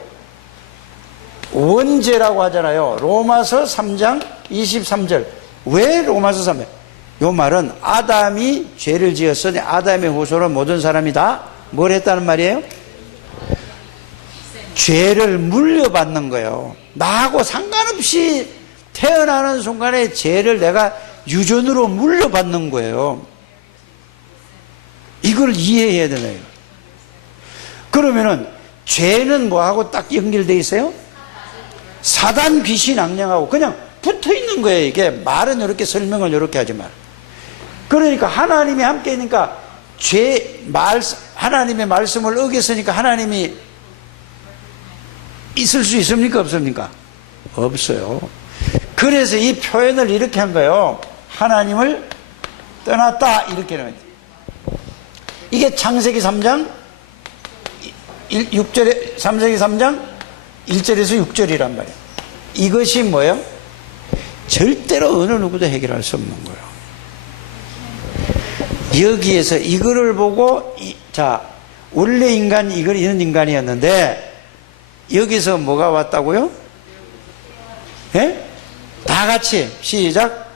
원죄라고 하잖아요. 로마서 3장 23절. 왜 로마서 3장? 요 말은 아담이 죄를 지었으니 아담의 후손으로 모든 사람이 다 뭘 했다는 말이에요? 죄를 물려받는 거예요. 나하고 상관없이 태어나는 순간에 죄를 내가 유전으로 물려받는 거예요. 이걸 이해해야 되나요? 그러면은 죄는 뭐하고 딱 연결되어 있어요? 사단, 귀신, 악령하고 그냥 붙어 있는 거예요. 이게 말은 이렇게 설명을 이렇게 하지만, 그러니까 하나님이 함께 있으니까 하나님의 말씀을 어겼으니까 하나님이 있을 수 있습니까? 없습니까? 없어요. 그래서 이 표현을 이렇게 한 거예요. 하나님을 떠났다, 이렇게 하는 거예요. 이게 창세기 3장 6절에, 창세기 3장 1절에서 6절이란 말이에요. 이것이 뭐예요? 절대로 어느 누구도 해결할 수 없는 거예요. 여기에서 이거를 보고, 자, 원래 인간, 이런 인간이었는데, 여기서 뭐가 왔다고요? 예? 다 같이, 시작.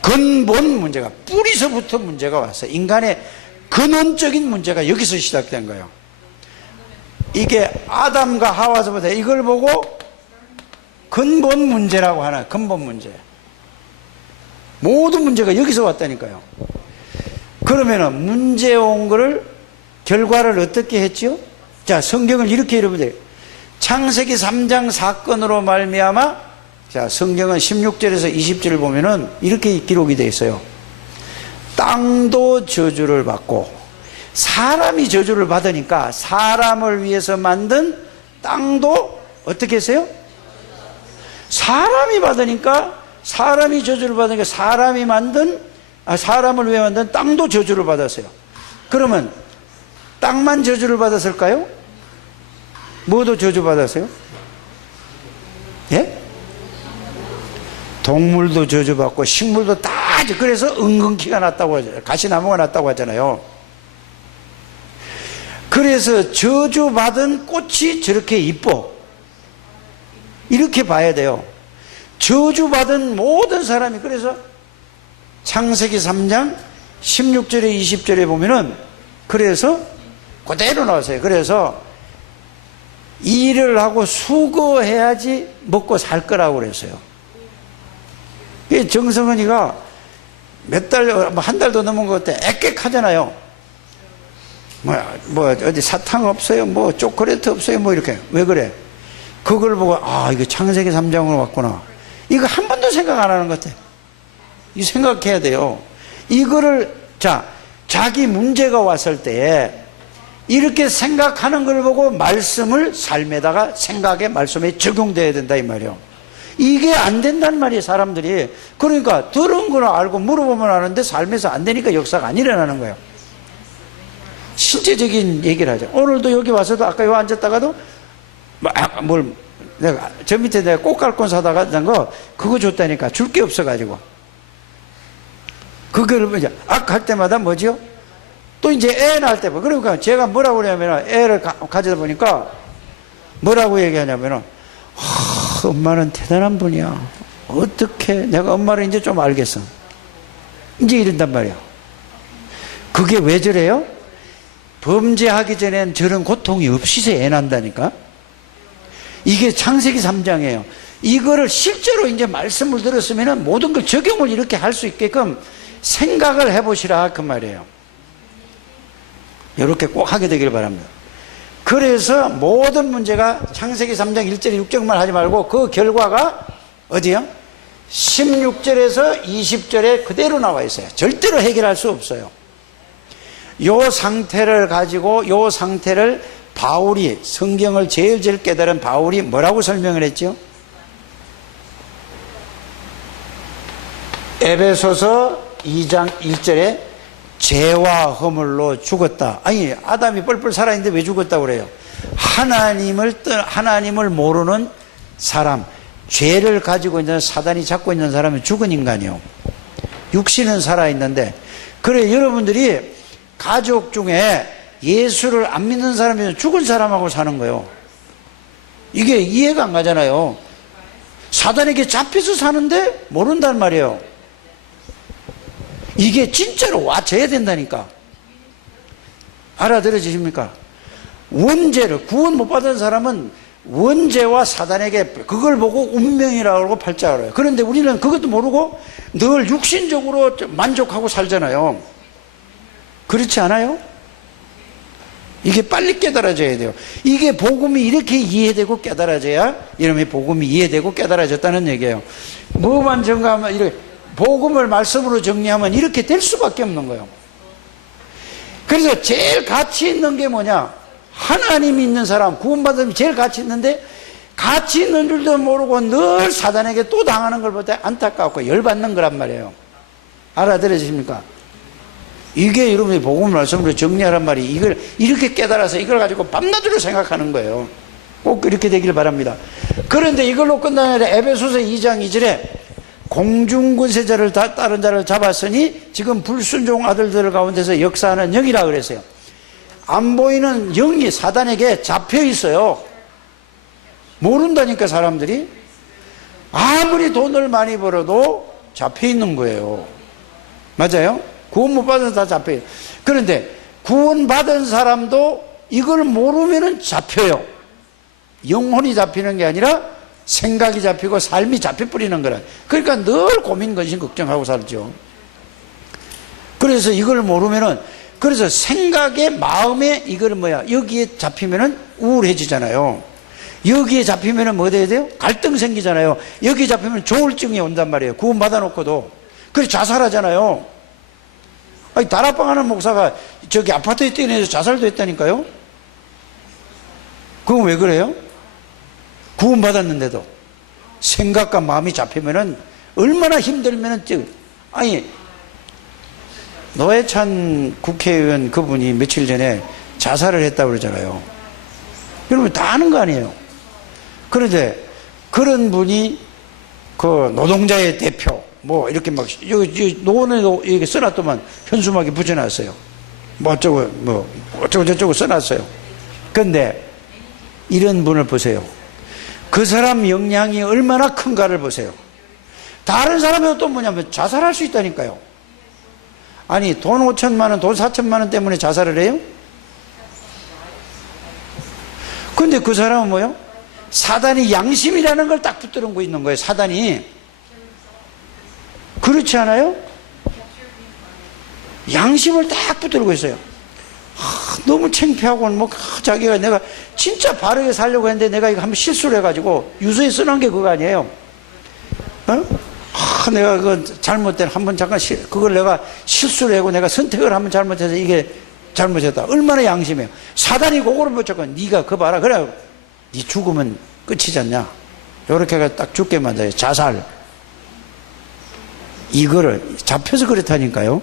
근본 문제가, 뿌리서부터 문제가 왔어요. 인간의 근원적인 문제가 여기서 시작된 거예요. 이게 아담과 하와서부터 이걸 보고 근본 문제라고 하나, 근본 문제. 모든 문제가 여기서 왔다니까요. 그러면은 문제 온 거를, 결과를 어떻게 했지요? 자, 성경을 이렇게 여러분들, 창세기 3장 사건으로 말미암아, 자, 성경은 16절에서 20절을 보면은 이렇게 기록이 되어 있어요. 땅도 저주를 받고, 사람이 저주를 받으니까 사람을 위해서 만든 땅도 어떻게 했어요? 사람이 받으니까, 사람이 저주를 받으니까 사람을 위해 만든 땅도 저주를 받았어요. 그러면 땅만 저주를 받았을까요? 뭐도 저주 받았어요? 예? 동물도 저주받고 식물도 다, 그래서 은근키가 났다고 하잖아요. 가시나무가 났다고 하잖아요. 그래서 저주받은 꽃이 저렇게 이뻐, 이렇게 봐야 돼요. 저주받은 모든 사람이, 그래서 창세기 3장 16절에 20절에 보면은, 그래서 그대로 나왔어요. 그래서 일을 하고 수고해야지 먹고 살 거라고 그랬어요. 정성은이가 한 달도 넘은 것 같아 애꿎하잖아요. 어디 사탕 없어요? 뭐 초콜릿 없어요? 뭐 이렇게. 왜 그래? 그걸 보고, 아, 이거 창세기 3장으로 왔구나. 이거 한 번도 생각 안 하는 것 같아. 이 생각해야 돼요. 이거를, 자, 자기 문제가 왔을 때 이렇게 생각하는 걸 보고 말씀을 삶에다가, 생각에, 말씀에 적용돼야 된다, 이 말이에요. 이게 안 된단 말이에요, 사람들이. 그러니까 들은 거는 알고 물어보면 아는데 삶에서 안 되니까 역사가 안 일어나는 거예요. 신체적인 얘기를 하죠. 오늘도 여기 와서도 아까 요 앉았다가도 내가 저 밑에 내가 꽃갈콘 사다가 산 거 그거 줬다니까 줄 게 없어가지고 그걸 뭐죠? 할 때마다 뭐지요? 또 이제 애 낳을 때 그러니까 제가 뭐라고 그러냐면 애를 가져다 보니까 뭐라고 얘기하냐면은 엄마는 대단한 분이야. 어떻게 내가 엄마를 이제 좀 알겠어. 이제 이런단 말이야. 그게 왜 저래요? 범죄하기 전엔 저런 고통이 없이서 애 난다니까. 이게 창세기 3장이에요. 이거를 실제로 이제 말씀을 들었으면 모든 걸 적용을 이렇게 할 수 있게끔 생각을 해보시라 그 말이에요. 이렇게 꼭 하게 되길 바랍니다. 그래서 모든 문제가 창세기 3장 1절에 6절만 하지 말고 그 결과가 어디요? 16절에서 20절에 그대로 나와 있어요. 절대로 해결할 수 없어요. 요 상태를 가지고 요 상태를 바울이 성경을 제일 깨달은 바울이 뭐라고 설명을 했죠? 에베소서 2장 1절에 죄와 허물로 죽었다. 아니 아담이 뻘뻘 살아있는데 왜 죽었다고 그래요? 하나님을 모르는 사람, 죄를 가지고 있는 사단이 잡고 있는 사람은 죽은 인간이요. 육신은 살아있는데 그래 여러분들이 가족 중에 예수를 안 믿는 사람이 죽은 사람하고 사는 거예요. 이게 이해가 안 가잖아요. 사단에게 잡혀서 사는데 모른단 말이에요. 이게 진짜로 와줘야 된다니까. 알아들어지십니까? 원죄를 구원 못 받은 사람은 원죄와 사단에게 그걸 보고 운명이라고 하고 팔자를. 그런데 우리는 그것도 모르고 늘 육신적으로 만족하고 살잖아요. 그렇지 않아요? 이게 빨리 깨달아져야 돼요. 이게 복음이 이렇게 이해되고 깨달아져야 이놈의 복음이 이해되고 깨달아졌다는 얘기예요. 뭐만 정하면 이렇게 복음을 말씀으로 정리하면 이렇게 될 수밖에 없는 거예요. 그래서 제일 가치 있는 게 뭐냐? 하나님이 있는 사람, 구원받으면 제일 가치 있는데 가치 있는 줄도 모르고 늘 사단에게 또 당하는 걸 볼 때 안타깝고 열받는 거란 말이에요. 알아들으십니까? 이게 여러분이 복음 말씀으로 정리하란 말이 이걸 이렇게 깨달아서 이걸 가지고 밤낮으로 생각하는 거예요. 꼭 이렇게 되길 바랍니다. 그런데 이걸로 끝나는 아니라 에베소서 2장 2절에 공중권세자를 따른 자를 잡았으니 지금 불순종 아들들 가운데서 역사하는 영이라 그랬어요. 안 보이는 영이 사단에게 잡혀 있어요. 모른다니까 사람들이. 아무리 돈을 많이 벌어도 잡혀 있는 거예요. 맞아요? 구원 못 받은 다 잡혀요. 그런데 구원 받은 사람도 이걸 모르면 잡혀요. 영혼이 잡히는 게 아니라 생각이 잡히고 삶이 잡혀버리는 거라. 그러니까 늘 고민, 근심, 걱정하고 살죠. 그래서 이걸 모르면은, 그래서 생각에, 마음에 이걸 여기에 잡히면은 우울해지잖아요. 여기에 잡히면은 뭐 돼야 돼요? 갈등 생기잖아요. 여기에 잡히면 조울증이 온단 말이에요. 구원 받아놓고도. 그래서 자살하잖아요. 아니, 다락방 하는 목사가 저기 아파트에 뛰어내서 자살도 했다니까요? 그건 왜 그래요? 구원받았는데도 생각과 마음이 잡히면은 얼마나 힘들면은 아니 노회찬 국회의원 그분이 며칠 전에 자살을 했다고 그러잖아요. 여러분 다 아는 거 아니에요? 그런데 그런 분이 그 노동자의 대표 뭐 이렇게 막 여기 노원에 이렇게 써놨더만 현수막에 붙여놨어요. 뭐 어쩌고 저쩌고 써놨어요. 그런데 이런 분을 보세요. 그 사람 역량이 얼마나 큰가를 보세요. 다른 사람은 또 뭐냐면 자살할 수 있다니까요. 아니 돈 5천만 원, 돈 4천만 원 때문에 자살을 해요? 근데 그 사람은 뭐요? 사단이 양심이라는 걸 딱 붙들고 있는 거예요. 사단이. 그렇지 않아요? 양심을 딱 붙들고 있어요. 너무 창피하고 자기가 내가 진짜 바르게 살려고 했는데 내가 이거 한번 실수를 해가지고 유서에 써놓은 게 그거 아니에요? 내가 그거 잘못된 한번 잠깐 그걸 내가 실수를 하고 내가 선택을 한번 잘못해서 이게 잘못했다. 얼마나 양심해요. 사단이 그거를 붙잡고 네가 그거 봐라. 그래 네 죽으면 끝이지 않냐. 이렇게 해서 딱 죽게 만들어요. 자살. 이거를 잡혀서 그렇다니까요.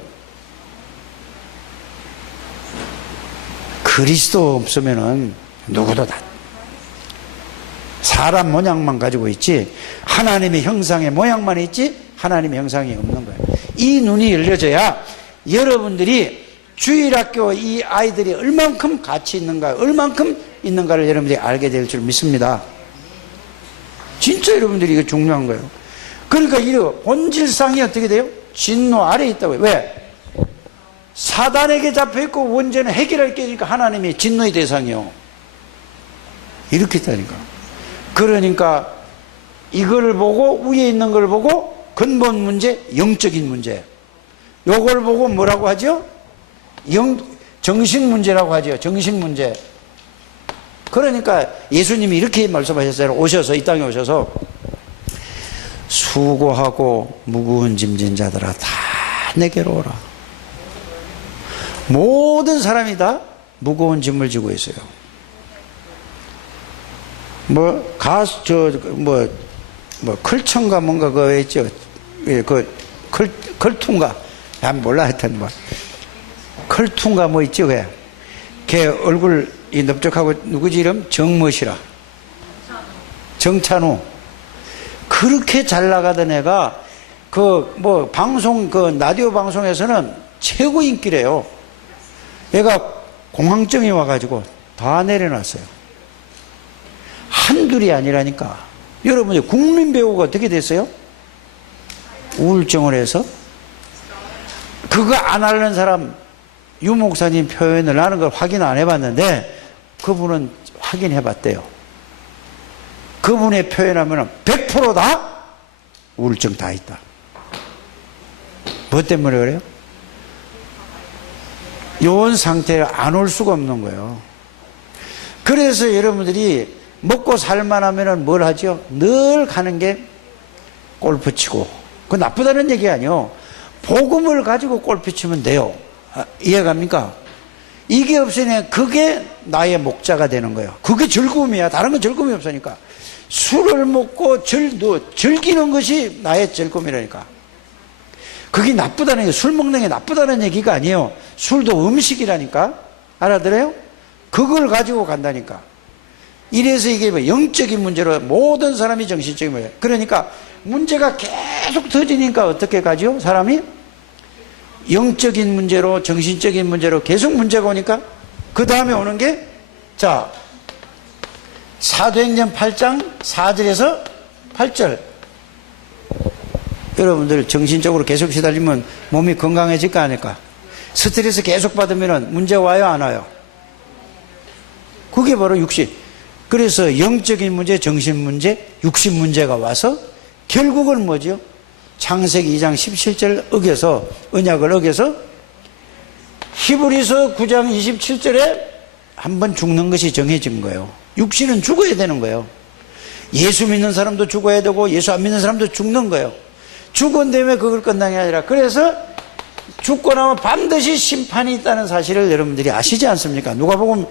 그리스도 없으면은 누구도 다 사람 모양만 가지고 있지 하나님의 형상의 모양만 있지 하나님의 형상이 없는 거예요. 이 눈이 열려져야 여러분들이 주일학교 이 아이들이 얼만큼 가치 있는가, 얼만큼 있는가를 여러분들이 알게 될 줄 믿습니다. 진짜 여러분들이 이거 중요한 거예요. 그러니까 이 본질상이 어떻게 돼요? 진노 아래에 있다고요. 왜? 사단에게 잡혀있고 원죄는 해결할 게 있으니까 하나님이 진노의 대상이요. 이렇게 있다니까. 그러니까 이걸 보고 위에 있는 걸 보고 근본 문제, 영적인 문제. 요걸 보고 뭐라고 하죠? 정신 문제라고 하죠. 정신 문제. 그러니까 예수님이 이렇게 말씀하셨어요. 오셔서 이 땅에 오셔서 수고하고 무거운 짐진 자들아 다 내게로 오라. 모든 사람이 다 무거운 짐을 지고 있어요. 클청가 뭔가 그거 있죠. 예, 클퉁가. 난 몰라 하여튼 클퉁가 뭐 있죠, 왜? 걔 얼굴이 넓적하고 누구지 이름? 정멋이라. 정찬우. 그렇게 잘 나가던 애가 라디오 방송에서는 최고 인기래요. 얘가 공황증이 와가지고 다 내려놨어요. 한둘이 아니라니까. 여러분이 국민 배우가 어떻게 됐어요? 우울증을 해서? 그거 안 하려는 사람 유 목사님 표현을 나는 걸 확인 안 해봤는데 그분은 확인해봤대요. 그분의 표현하면 100%다 우울증 다 있다. 뭐 때문에 그래요? 요런 상태에 안 올 수가 없는 거예요. 그래서 여러분들이 먹고 살만하면 뭘 하죠? 늘 가는 게 골프 치고. 그거 나쁘다는 얘기 아니에요. 복음을 가지고 골프 치면 돼요. 이해갑니까? 이게 없으니 그게 나의 목자가 되는 거예요. 그게 즐거움이야. 다른 건 즐거움이 없으니까. 술을 먹고 즐기는 것이 나의 즐거움이라니까. 그게 나쁘다는 게, 술 먹는 게 나쁘다는 얘기가 아니에요. 술도 음식이라니까. 알아들어요? 그걸 가지고 간다니까. 이래서 이게 영적인 문제로 모든 사람이 정신적인 문제. 그러니까 문제가 계속 터지니까 어떻게 가죠? 사람이 영적인 문제로 정신적인 문제로 계속 문제가 오니까 그 다음에 오는 게 사도행전 8장 4절에서 8절. 여러분들 정신적으로 계속 시달리면 몸이 건강해질까 아닐까? 스트레스 계속 받으면 문제 와요 안 와요? 그게 바로 육신. 그래서 영적인 문제, 정신 문제, 육신 문제가 와서 결국은 뭐죠? 창세기 2장 17절 언약을 어겨서 히브리서 9장 27절에 한번 죽는 것이 정해진 거예요. 육신은 죽어야 되는 거예요. 예수 믿는 사람도 죽어야 되고 예수 안 믿는 사람도 죽는 거예요. 죽은 다음에 그걸 끝난 게 아니라, 그래서 죽고 나면 반드시 심판이 있다는 사실을 여러분들이 아시지 않습니까? 누가복음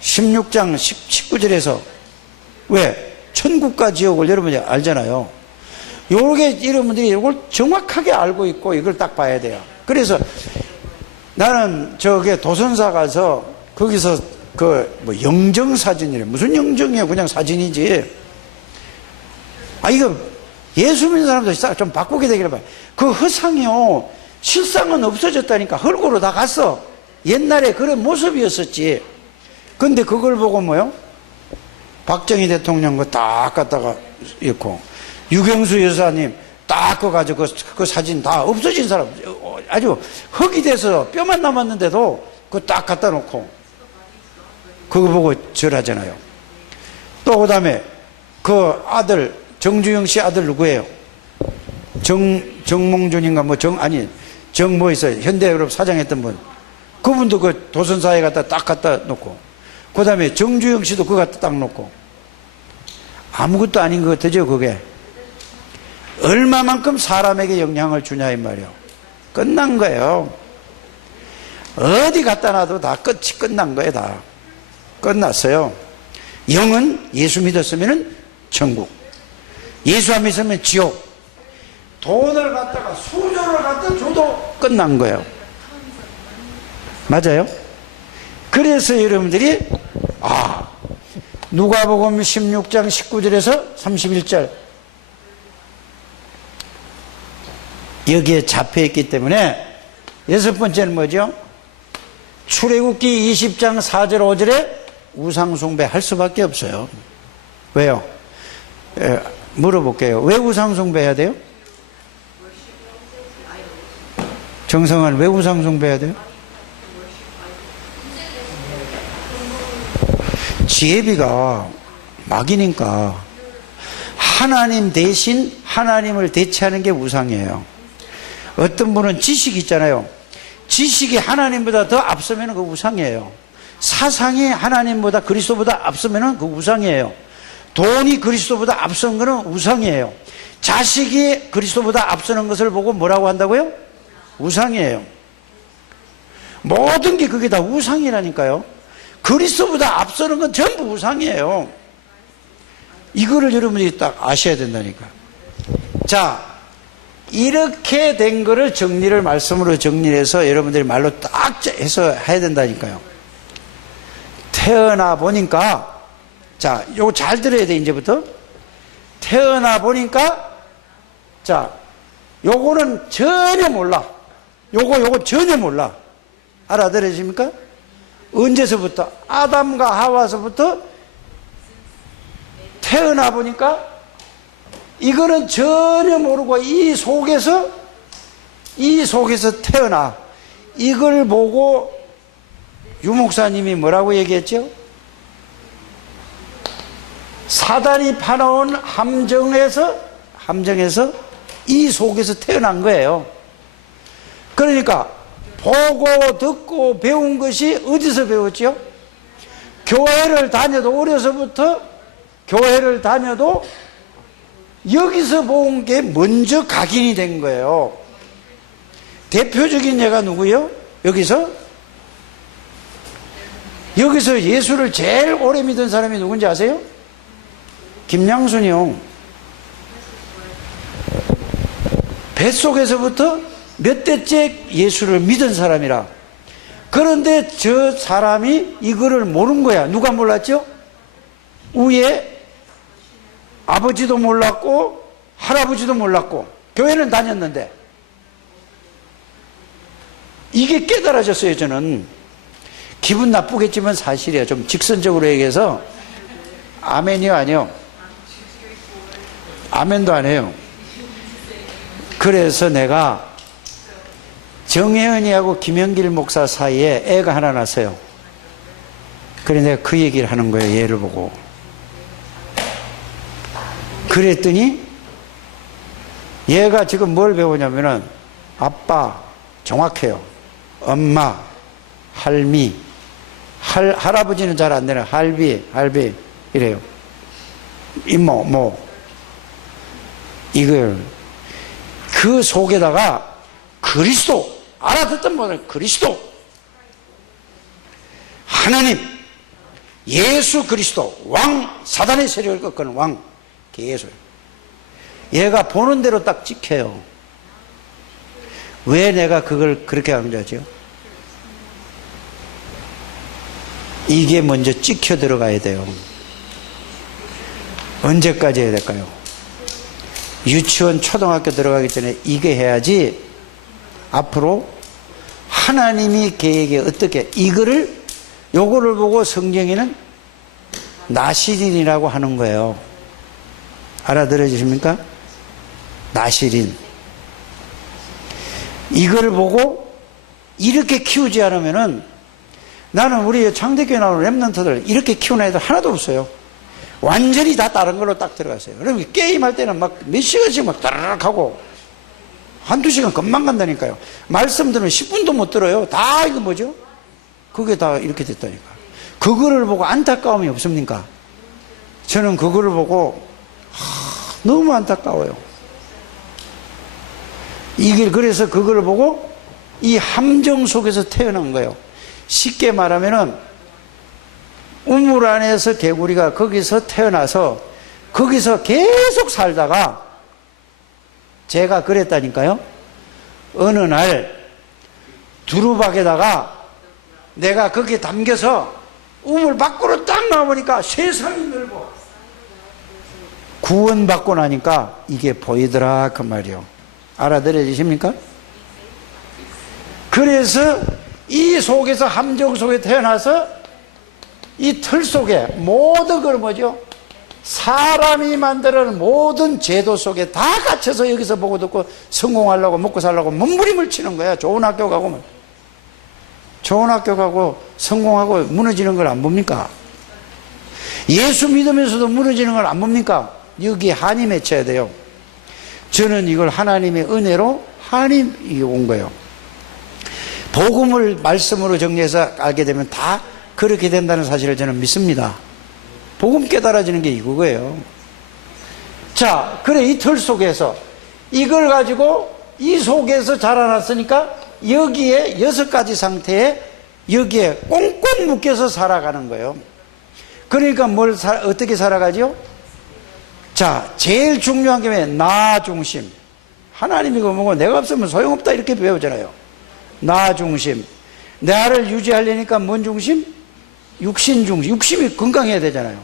16장 19절에서 왜? 천국과 지옥을 여러분이 알잖아요. 요게 여러분들이 이걸 정확하게 알고 있고 이걸 딱 봐야 돼요. 그래서 나는 도선사 가서 거기서 영정사진이래. 무슨 영정이야? 그냥 사진이지. 이거 예수 믿는 사람들 좀 바꾸게 되기를 봐요. 그 허상이요. 실상은 없어졌다니까. 흙으로 다 갔어. 옛날에 그런 모습이었었지. 근데 그걸 보고 뭐요? 박정희 대통령 거 딱 갖다가 있고, 유경수 여사님 딱 그거 가지고 그 사진 다 없어진 사람, 아주 흙이 돼서 뼈만 남았는데도 그거 딱 갖다 놓고, 그거 보고 절하잖아요. 또 그 다음에 그 아들, 정주영 씨 아들 누구예요? 정몽준인가 뭐 있어요. 현대그룹 사장했던 분. 그분도 그 도선사에 딱 갖다 놓고, 그 다음에 정주영 씨도 그거 갖다 딱 놓고. 아무것도 아닌 것 같죠, 그게. 얼마만큼 사람에게 영향을 주냐, 이 말이에요. 끝난 거예요. 어디 갖다 놔도 다 끝이 끝난 거예요, 다. 끝났어요. 영은 예수 믿었으면 천국. 예수 안 믿으면 지옥. 돈을 갖다가 수조를 갖다 줘도 끝난 거예요. 맞아요? 그래서 여러분들이 누가복음 16장 19절에서 31절 여기에 잡혀있기 때문에 여섯 번째는 뭐죠? 출애굽기 20장 4절 5절에 우상숭배 할 수밖에 없어요. 왜요? 물어볼게요. 왜 우상숭배 해야 돼요? 정성은 왜 우상숭배 해야 돼요? 지혜비가 막이니까 하나님 대신 하나님을 대체하는 게 우상이에요. 어떤 분은 지식이 있잖아요. 지식이 하나님보다 더 앞서면 그거 우상이에요. 사상이 하나님보다 그리스도보다 앞서면 그거 우상이에요. 돈이 그리스도보다 앞선 거는 우상이에요. 자식이 그리스도보다 앞서는 것을 보고 뭐라고 한다고요? 우상이에요. 모든 게 그게 다 우상이라니까요. 그리스도보다 앞서는 건 전부 우상이에요. 이거를 여러분이 딱 아셔야 된다니까. 자, 이렇게 된 거를 정리를 말씀으로 정리해서 여러분들이 말로 딱 해서 해야 된다니까요. 태어나 보니까, 자, 요거 잘 들어야 돼, 이제부터. 태어나 보니까, 자, 요거는 전혀 몰라. 요거 전혀 몰라. 알아들으십니까? 언제서부터? 아담과 하와서부터 태어나 보니까 이거는 전혀 모르고 이 속에서 태어나. 이걸 보고 유 목사님이 뭐라고 얘기했죠? 사단이 파놓은 함정에서 이 속에서 태어난 거예요. 그러니까 보고 듣고 배운 것이 어디서 배웠죠? 교회를 다녀도 어려서부터 교회를 다녀도 여기서 본 게 먼저 각인이 된 거예요. 대표적인 예가 누구요? 여기서 예수를 제일 오래 믿은 사람이 누군지 아세요? 김양순이요. 뱃속에서부터 몇 대째 예수를 믿은 사람이라. 그런데 저 사람이 이거를 모르는 거야. 누가 몰랐죠? 위에 아버지도 몰랐고 할아버지도 몰랐고 교회는 다녔는데 이게 깨달아졌어요. 저는 기분 나쁘겠지만 사실이에요. 좀 직선적으로 얘기해서 아멘이요? 아니요? 아멘도 안 해요. 그래서 내가 정혜은이하고 김영길 목사 사이에 애가 하나 났어요. 그래 내가 그 얘기를 하는 거예요. 얘를 보고. 그랬더니 얘가 지금 뭘 배우냐면은 아빠 정확해요. 엄마, 할미, 할아버지는 잘 안 되나? 할비 이래요. 이모, 뭐 이걸 그 속에다가 그리스도 알아듣던 분은 그리스도 하나님 예수 그리스도 왕 사단의 세력을 꺾는 왕 계속 얘가 보는 대로 딱 찍혀요. 왜 내가 그걸 그렇게 하는 줄 알죠? 이게 먼저 찍혀 들어가야 돼요. 언제까지 해야 될까요? 유치원 초등학교 들어가기 전에 이게 해야지 앞으로 하나님이 계획에 어떻게 요거를 보고 성경에는 나시린이라고 하는 거예요. 알아들어지십니까? 나시린. 이걸 보고 이렇게 키우지 않으면은 나는 우리 창대교회 나오는 랩런트들 이렇게 키우는 애들 하나도 없어요. 완전히 다 다른 걸로 딱 들어갔어요. 그러면 게임할 때는 막 몇 시간씩 막 따르륵 하고 한두 시간 금방 간다니까요. 말씀 들으면 10분도 못 들어요. 다 이거 뭐죠? 그게 다 이렇게 됐다니까. 그거를 보고 안타까움이 없습니까? 저는 그거를 보고 너무 안타까워요. 이게 그래서 그거를 보고 이 함정 속에서 태어난 거예요. 쉽게 말하면은 우물 안에서 개구리가 거기서 태어나서 거기서 계속 살다가 제가 그랬다니까요. 어느 날 두루박에다가 내가 거기에 담겨서 우물 밖으로 딱 나와보니까 세상이 넓어. 구원받고 나니까 이게 보이더라 그 말이요. 알아들어지십니까? 그래서 이 속에서 함정 속에 태어나서 이 틀 속에 모든 걸 뭐죠? 사람이 만드는 모든 제도 속에 다 갇혀서 여기서 보고 듣고 성공하려고 먹고 살려고 몸부림을 치는 거야. 좋은 학교 가고 좋은 학교 가고 성공하고 무너지는 걸 안 봅니까? 예수 믿으면서도 무너지는 걸 안 봅니까? 여기 한이 맺혀야 돼요. 저는 이걸 하나님의 은혜로 한이 온 거예요. 복음을 말씀으로 정리해서 알게 되면 다 그렇게 된다는 사실을 저는 믿습니다. 복음 깨달아지는 게 이거예요. 자, 그래 이 틀 속에서 이걸 가지고 이 속에서 자라났으니까 여기에 6가지 상태에 여기에 꽁꽁 묶여서 살아가는 거예요. 그러니까 어떻게 살아가죠? 자, 제일 중요한 게 뭐예요? 나 중심. 하나님이고 뭐고 내가 없으면 소용없다 이렇게 배우잖아요. 나 중심. 나를 유지하려니까 뭔 중심? 육신 중심. 육심이 건강해야 되잖아요.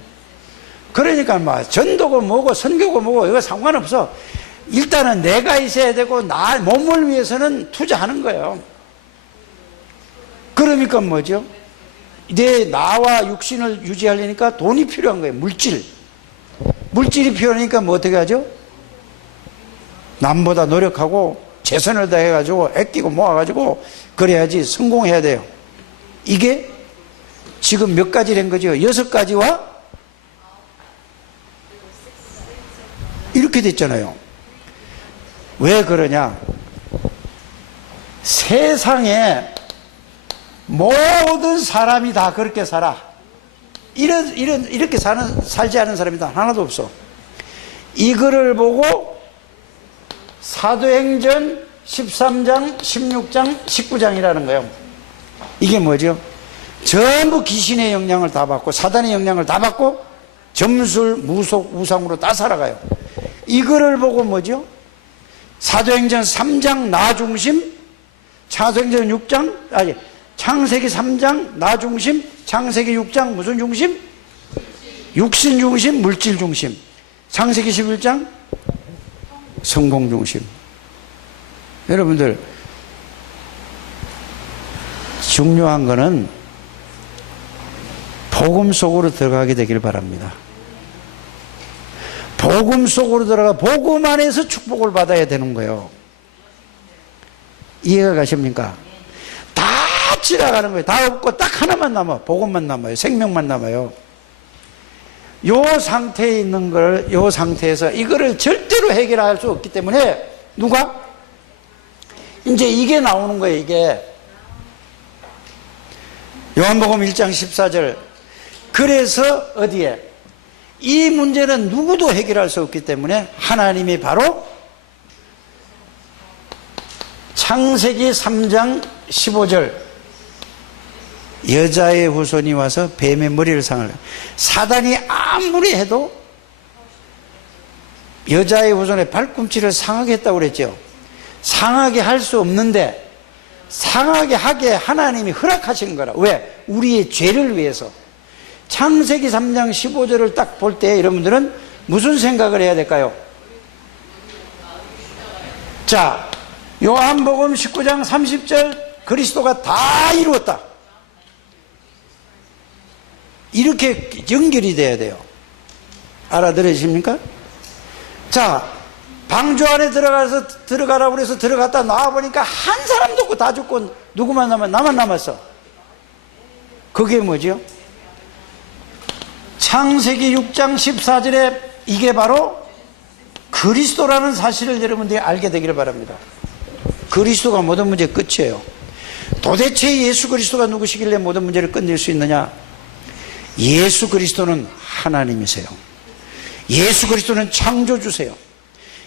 그러니까 전도고 뭐고 선교고 뭐고 이거 상관없어. 일단은 내가 있어야 되고 나 몸을 위해서는 투자하는 거예요. 그러니까 뭐죠? 내 나와 육신을 유지하려니까 돈이 필요한 거예요. 물질이 필요하니까 뭐 어떻게 하죠? 남보다 노력하고 최선을 다해가지고 아끼고 모아가지고 그래야지 성공해야 돼요. 이게 지금 몇 가지 된 거죠? 6가지와 이렇게 됐잖아요. 왜 그러냐? 세상에 모든 사람이 다 그렇게 살아. 이렇게 살지 않은 사람이 다 하나도 없어. 이거를 보고 사도행전 13장, 16장, 19장이라는 거예요. 이게 뭐죠? 전부 귀신의 영향을 다 받고 사단의 영향을 다 받고 점술, 무속, 우상으로 다 살아가요. 이거를 보고 뭐죠? 사도행전 3장 나 중심, 사도행전 6장, 창세기 3장 나 중심, 창세기 6장 무슨 중심? 육신 중심, 물질 중심. 창세기 11장 성공 중심. 여러분들 중요한 거는 복음 속으로 들어가게 되길 바랍니다. 복음 속으로 들어가 복음 안에서 축복을 받아야 되는 거예요. 이해가 가십니까? 다 지나가는 거예요. 다 없고 딱 하나만 남아. 복음만 남아요. 생명만 남아요. 요 상태에 있는 걸, 요 상태에서 이거를 절대로 해결할 수 없기 때문에 누가? 이제 이게 나오는 거예요. 이게 요한복음 1장 14절. 그래서 어디에? 이 문제는 누구도 해결할 수 없기 때문에 하나님이 바로 창세기 3장 15절 여자의 후손이 와서 뱀의 머리를 상을. 사단이 아무리 해도 여자의 후손의 발꿈치를 상하게 했다고 그랬죠. 상하게 할 수 없는데 상하게 하게 하나님이 허락하신 거라. 왜? 우리의 죄를 위해서. 창세기 3장 15절을 딱 볼 때 여러분들은 무슨 생각을 해야 될까요? 자, 요한복음 19장 30절 그리스도가 다 이루었다. 이렇게 연결이 돼야 돼요. 알아들으십니까? 자, 방주 안에 들어가라고 해서 들어갔다 나와보니까 한 사람도 없고 다 죽고 누구만 나만 남았어. 그게 뭐죠? 창세기 6장 14절에 이게 바로 그리스도라는 사실을 여러분들이 알게 되기를 바랍니다. 그리스도가 모든 문제의 끝이에요. 도대체 예수 그리스도가 누구시길래 모든 문제를 끝낼 수 있느냐? 예수 그리스도는 하나님이세요. 예수 그리스도는 창조주세요.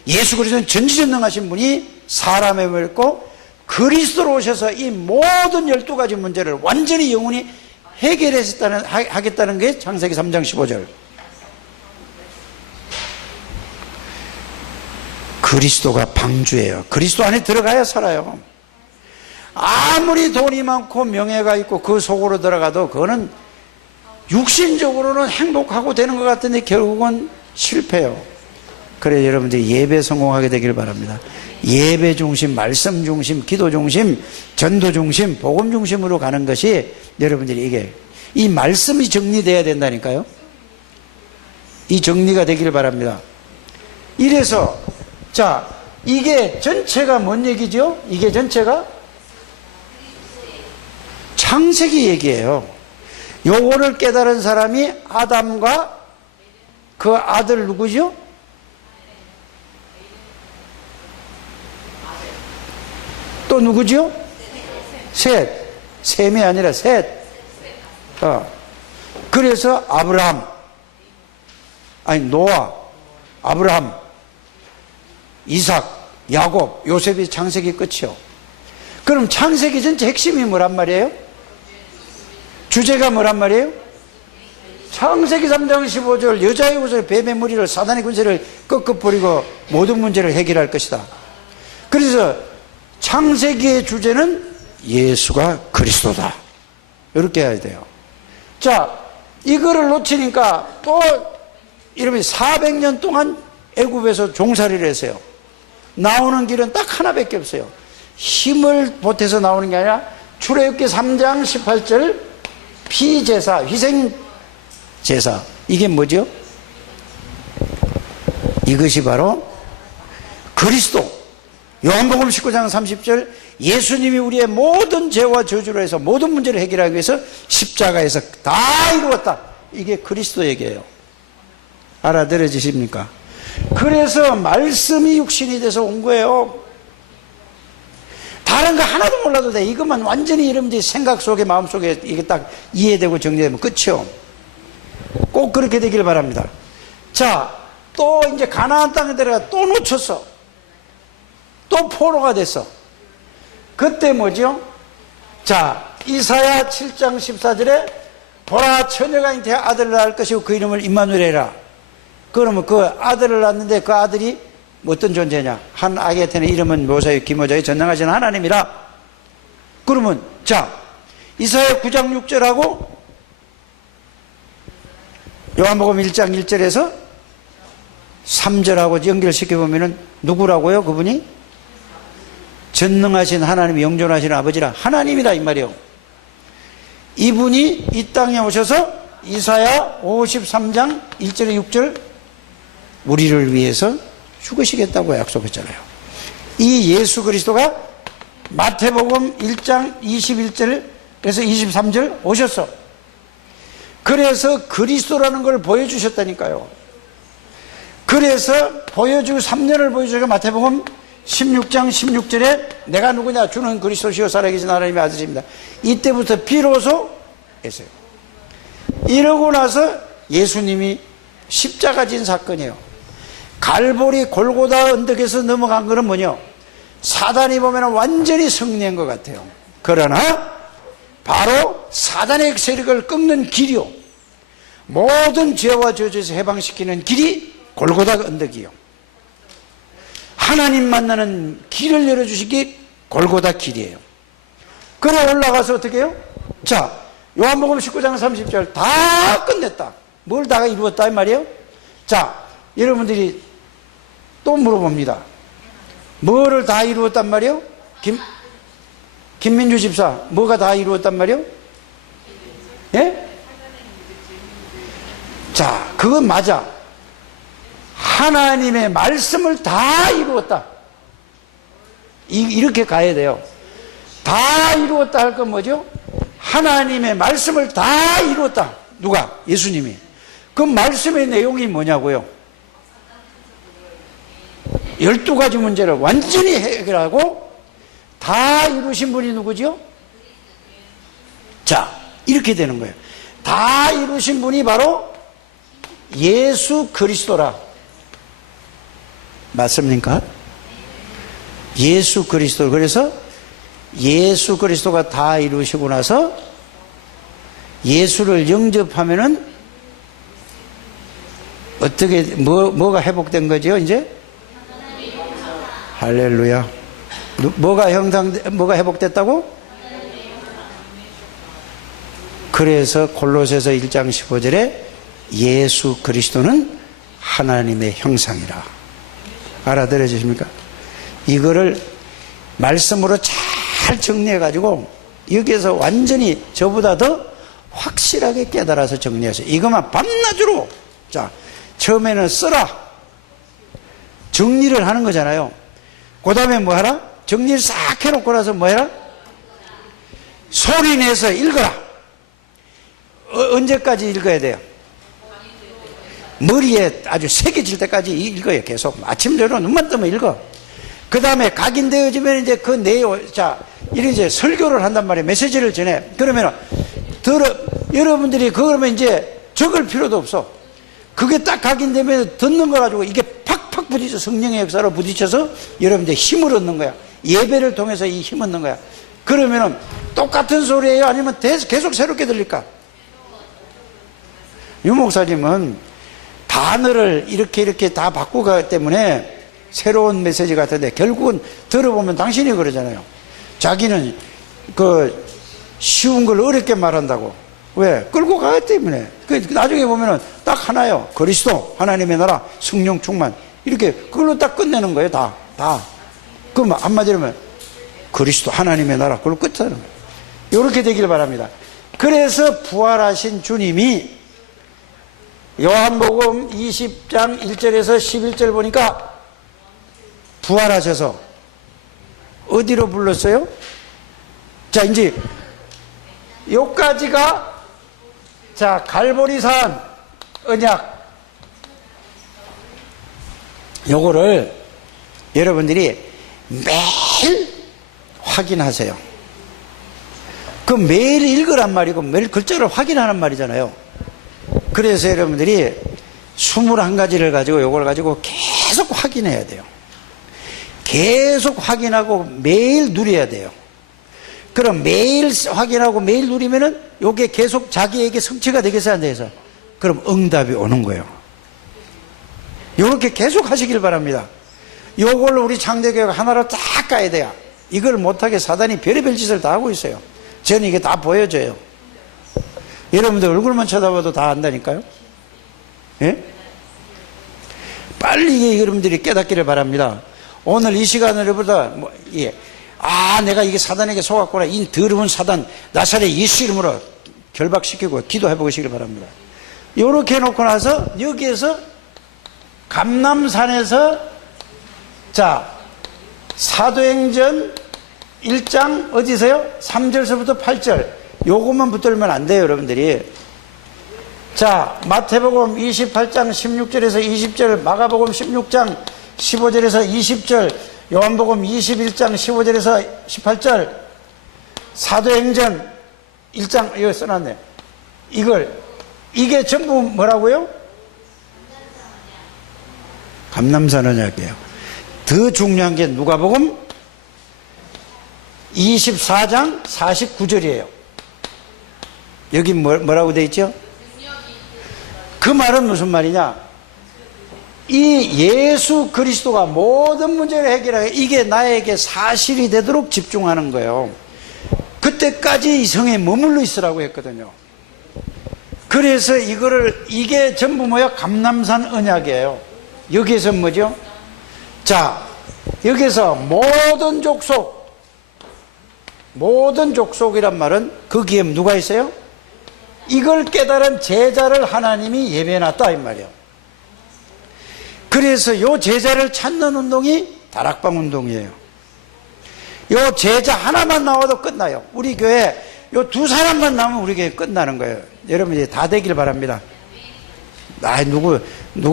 예수 그리스도는 전지전능하신 분이 사람의 몸을 입고 그리스도로 오셔서 이 모든 12가지 문제를 완전히 영원히 하겠다는 게 창세기 3장 15절. 그리스도가 방주예요. 그리스도 안에 들어가야 살아요. 아무리 돈이 많고 명예가 있고 그 속으로 들어가도 그거는 육신적으로는 행복하고 되는 것 같은데 결국은 실패요. 그래 여러분들이 예배 성공하게 되길 바랍니다. 예배 중심, 말씀 중심, 기도 중심, 전도 중심, 복음 중심으로 가는 것이 여러분들이 이게 이 말씀이 정리돼야 된다니까요. 이 정리가 되길 바랍니다. 이래서 자 이게 전체가 뭔 얘기죠? 이게 전체가 창세기 얘기예요. 요거를 깨달은 사람이 아담과 그 아들 누구죠? 또 누구죠? 셋. 셈이 아니라 셋. 그래서 아브라함, 아니 노아, 아브라함, 이삭, 야곱, 요셉이 창세기 끝이요. 그럼 창세기 전체 핵심이 뭐란 말이에요? 주제가 뭐란 말이에요? 창세기 3장 15절 여자의 옷을 뱀의 무리를 사단의 군세를 꺾어버리고 모든 문제를 해결할 것이다. 그래서 창세기의 주제는 예수가 그리스도다. 이렇게 해야 돼요. 자, 이거를 놓치니까 또 이러면 400년 동안 애굽에서 종살이를 했어요. 나오는 길은 딱 하나밖에 없어요. 힘을 보태서 나오는 게 아니라 출애굽기 3장 18절 피제사, 희생제사. 이게 뭐죠? 이것이 바로 그리스도. 요한복음 19장 30절 예수님이 우리의 모든 죄와 저주로 해서 모든 문제를 해결하기 위해서 십자가에서 다 이루었다. 이게 그리스도 얘기예요. 알아들어지십니까? 그래서 말씀이 육신이 돼서 온 거예요. 다른 거 하나도 몰라도 돼. 이것만 완전히 여러분들이 생각 속에 마음 속에 이게 딱 이해되고 정리되면 끝이요. 꼭 그렇게 되길 바랍니다. 자, 또 이제 가나안 땅에 들어가 또 놓쳤어. 또 포로가 됐어. 그때 뭐죠? 자, 이사야 7장 14절에 보라 처녀가 잉태해 아들을 낳을 것이고 그 이름을 임마누엘이라. 그러면 그 아들을 낳았는데 그 아들이 어떤 존재냐? 한 아기에 태는 이름은 모사의 기모자의 전능하신 하나님이라. 그러면 자 이사야 9장 6절하고 요한복음 1장 1절에서 3절하고 연결시켜보면 누구라고요? 그분이? 전능하신 하나님, 영존하신 아버지라. 하나님이다 이 말이요. 이분이 이 땅에 오셔서 이사야 53장 1절에 6절 우리를 위해서 죽으시겠다고 약속했잖아요. 이 예수 그리스도가 마태복음 1장 21절에서 23절 오셨어. 그래서 그리스도라는 걸 보여주셨다니까요. 그래서 보여주고 3년을 보여주고 마태복음 16장 16절에 내가 누구냐? 주는 그리스도시요 살아계신 하나님의 아들입니다. 이때부터 비로소 했어요. 이러고 나서 예수님이 십자가 진 사건이에요. 갈보리 골고다 언덕에서 넘어간 거는 뭐냐? 사단이 보면 완전히 승리한 것 같아요. 그러나 바로 사단의 세력을 꺾는 길이요, 모든 죄와 저주에서 해방시키는 길이 골고다 언덕이요. 하나님 만나는 길을 열어주시기 골고다 길이에요. 그래 올라가서 어떻게 해요? 자, 요한복음 19장 30절 다 끝냈다. 뭘 다 이루었다 이 말이에요? 자, 여러분들이 또 물어봅니다. 뭐를 다 이루었단 말이에요? 김민주 집사, 뭐가 다 이루었단 말이에요? 예? 자, 그건 맞아. 하나님의 말씀을 다 이루었다. 이렇게 가야 돼요. 다 이루었다 할 건 뭐죠? 하나님의 말씀을 다 이루었다. 누가? 예수님이. 그 말씀의 내용이 뭐냐고요? 12가지 문제를 완전히 해결하고 다 이루신 분이 누구죠? 자, 이렇게 되는 거예요. 다 이루신 분이 바로 예수 그리스도라. 맞습니까? 예수 그리스도. 그래서 예수 그리스도가 다 이루시고 나서 예수를 영접하면은 어떻게 뭐가 회복된 거죠? 이제 할렐루야. 뭐가 회복됐다고? 그래서 골로새서 1장 15절에 예수 그리스도는 하나님의 형상이라. 알아들으십니까? 이거를 말씀으로 잘 정리해 가지고 여기에서 완전히 저보다 더 확실하게 깨달아서 정리해서 이것만 밤낮으로, 자, 처음에는 써라, 정리를 하는 거잖아요. 그 다음에 뭐 하라? 정리를 싹 해놓고 나서 뭐 해라? 소리 내서 읽어라. 언제까지 읽어야 돼요? 머리에 아주 새겨질 때까지 읽어요. 계속 아침 저녁 눈만 뜨면 읽어. 그 다음에 각인되어지면 이제 그 내용, 자, 이런 이제 설교를 한단 말이에요. 메시지를 전해. 그러면 여러분들이 그러면 이제 적을 필요도 없어. 그게 딱 각인되면 듣는 거 가지고 이게 팍팍 부딪혀, 성령의 역사로 부딪혀서 여러분들 힘을 얻는 거야. 예배를 통해서 이 힘을 얻는 거야. 그러면은 똑같은 소리예요? 아니면 계속 새롭게 들릴까? 유 목사님은 단어를 이렇게 다 바꾸기 때문에 새로운 메시지 같은데 결국은 들어보면 당신이 그러잖아요. 자기는 그 쉬운 걸 어렵게 말한다고. 왜? 끌고 가기 때문에. 나중에 보면은 딱 하나요. 그리스도, 하나님의 나라, 성령 충만. 이렇게 그걸로 딱 끝내는 거예요. 다. 그럼 한마디로 하면 그리스도, 하나님의 나라. 그걸로 끝하는 거예요. 이렇게 되길 바랍니다. 그래서 부활하신 주님이 요한복음 20장 1절에서 11절 보니까 부활하셔서 어디로 불렀어요? 자, 이제 요까지가, 자, 갈보리산 언약. 요거를 여러분들이 매일 확인하세요. 그 매일 읽으란 말이고 매일 글자를 확인하는 말이잖아요. 그래서 여러분들이 21가지를 가지고 요걸 가지고 계속 확인해야 돼요. 계속 확인하고 매일 누려야 돼요. 그럼 매일 확인하고 매일 누리면은 요게 계속 자기에게 성취가 되겠어요, 안 되겠어요? 그럼 응답이 오는 거예요. 요렇게 계속 하시길 바랍니다. 요걸로 우리 창조교회가 하나로 딱 가야 돼요. 이걸 못하게 사단이 별의별 짓을 다 하고 있어요. 저는 이게 다 보여져요. 여러분들 얼굴만 쳐다봐도 다 안다니까요. 예? 빨리 여러분들이 깨닫기를 바랍니다. 오늘 이 시간으로보다 내가 이게 사단에게 속았구나. 이 더러운 사단 나사렛 예수 이름으로 결박시키고 기도해 보시길 바랍니다. 요렇게 해놓고 나서 여기에서 감람산에서, 자, 사도행전 1장 어디서요? 3절서부터 8절. 요것만 붙들면 안 돼요, 여러분들이. 자, 마태복음 28장 16절에서 20절, 마가복음 16장 15절에서 20절, 요한복음 21장 15절에서 18절, 사도행전 1장, 여기 써놨네. 이게 전부 뭐라고요? 감람산 언약이에요. 더 중요한 게 누가복음 24장 49절이에요. 여기 뭐라고 돼 있죠? 그 말은 무슨 말이냐? 이 예수 그리스도가 모든 문제를 해결하게, 이게 나에게 사실이 되도록 집중하는 거예요. 그때까지 이 성에 머물러 있으라고 했거든요. 그래서 이게 전부 뭐야? 감람산 언약이에요. 여기에서 뭐죠? 자, 여기서 모든 족속이란 말은 거기에 누가 있어요? 이걸 깨달은 제자를 하나님이 예배해놨다 이 말이에요. 그래서 요 제자를 찾는 운동이 다락방 운동이에요. 요 제자 하나만 나와도 끝나요. 우리 교회 요 두 사람만 나오면 우리 교회 끝나는 거예요. 여러분 이제 다 되길 바랍니다. 누구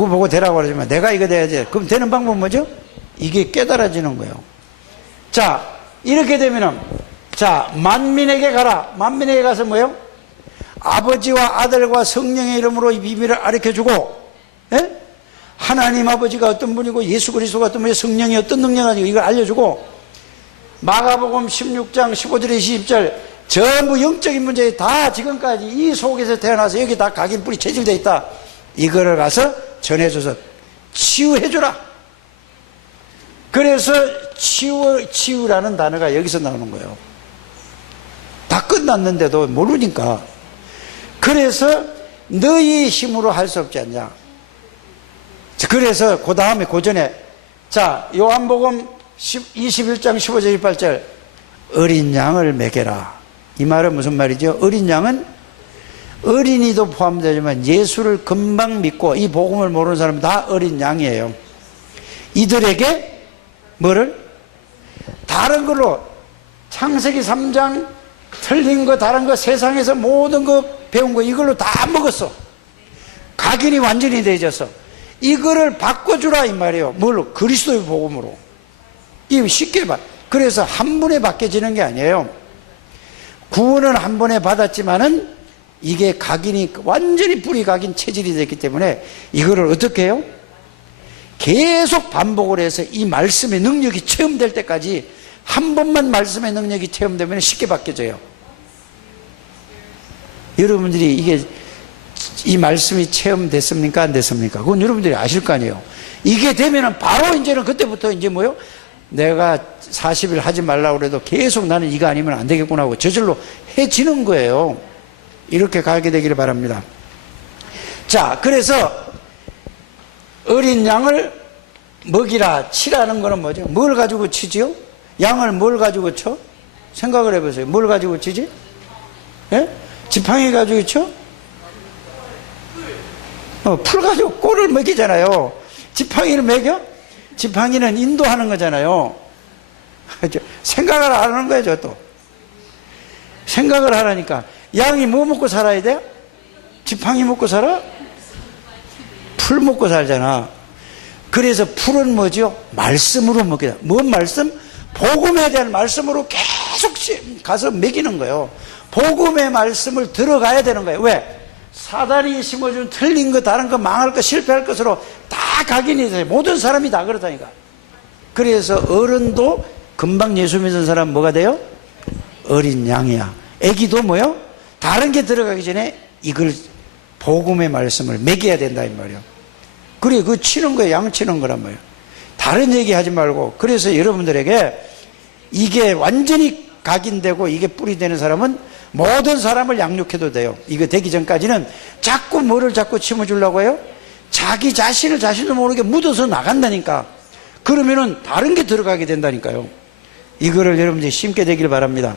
보고 되라고 그러지만 내가 이거 돼야지. 그럼 되는 방법은 뭐죠? 이게 깨달아지는 거예요. 자, 이렇게 되면은, 자, 만민에게 가라. 만민에게 가서 뭐예요? 아버지와 아들과 성령의 이름으로 이 비밀을 가르쳐주고, 예? 하나님 아버지가 어떤 분이고 예수 그리스도가 어떤 분이고 성령이 어떤 능력을 가지고 이걸 알려주고, 마가복음 16장 15절에 20절 전부 영적인 문제 다 지금까지 이 속에서 태어나서 여기 다 각인 뿌리 체질되어 있다. 이거를 가서 전해줘서 치유해주라. 그래서 치유라는 단어가 여기서 나오는 거예요. 다 끝났는데도 모르니까. 그래서 너희 힘으로 할 수 없지 않냐. 그래서 그 다음에 그 전에 자 요한복음 21장 15절 18절 어린 양을 먹여라. 이 말은 무슨 말이죠? 어린 양은 어린이도 포함되지만 예수를 금방 믿고 이 복음을 모르는 사람은 다 어린 양이에요. 이들에게 뭐를? 다른 걸로 창세기 3장 틀린 거 다른 거 세상에서 모든 거 배운 거 이걸로 다 먹었어. 각인이 완전히 되어져서 이거를 바꿔주라 이 말이에요. 뭘로? 그리스도의 복음으로. 이 쉽게 봐. 그래서 한 번에 바뀌어지는 게 아니에요. 구원은 한 번에 받았지만은 이게 각인이 완전히 뿌리 각인 체질이 됐기 때문에 이거를 어떻게 해요? 계속 반복을 해서 이 말씀의 능력이 체험될 때까지 한 번만 말씀의 능력이 체험되면 쉽게 바뀌어져요. 여러분들이 이게 이 말씀이 체험됐습니까? 안 됐습니까? 그건 여러분들이 아실 거 아니에요. 이게 되면은 바로 이제는 그때부터 이제 뭐요? 내가 40일 하지 말라고 그래도 계속 나는 이거 아니면 안 되겠구나 하고 저절로 해지는 거예요. 이렇게 가게 되기를 바랍니다. 자, 그래서 어린 양을 먹이라 치라는 거는 뭐죠? 뭘 가지고 치지요? 양을 뭘 가지고 쳐? 생각을 해보세요. 뭘 가지고 치지? 예? 지팡이 가지고 쳐? 풀 가지고 꼴을 먹이잖아요. 지팡이를 먹여? 지팡이는 인도하는 거잖아요. 생각을 안 하는 거죠, 또. 생각을 하라니까. 양이 뭐 먹고 살아야 돼? 지팡이 먹고 살아? 풀 먹고 살잖아. 그래서 풀은 뭐죠? 말씀으로 먹이다. 뭔 말씀? 복음에 대한 말씀으로 계속 가서 먹이는 거예요. 복음의 말씀을 들어가야 되는 거예요. 왜? 사단이 심어준 틀린 거 다른 거 망할 거 실패할 것으로 다 각인이 돼요. 모든 사람이 다 그렇다니까. 그래서 어른도 금방 예수 믿는 사람 뭐가 돼요? 어린 양이야. 애기도 뭐요? 다른 게 들어가기 전에 이걸 복음의 말씀을 먹여야 된다 이 말이에요. 그래 그 치는 거예요. 양 치는 거란 말이에요. 다른 얘기 하지 말고. 그래서 여러분들에게 이게 완전히 각인되고 이게 뿌리 되는 사람은 모든 사람을 양육해도 돼요. 이거 되기 전까지는 자꾸 뭐를 자꾸 심어주려고 해요? 자기 자신을 자신도 모르게 묻어서 나간다니까. 그러면은 다른 게 들어가게 된다니까요. 이거를 여러분들이 심게 되길 바랍니다.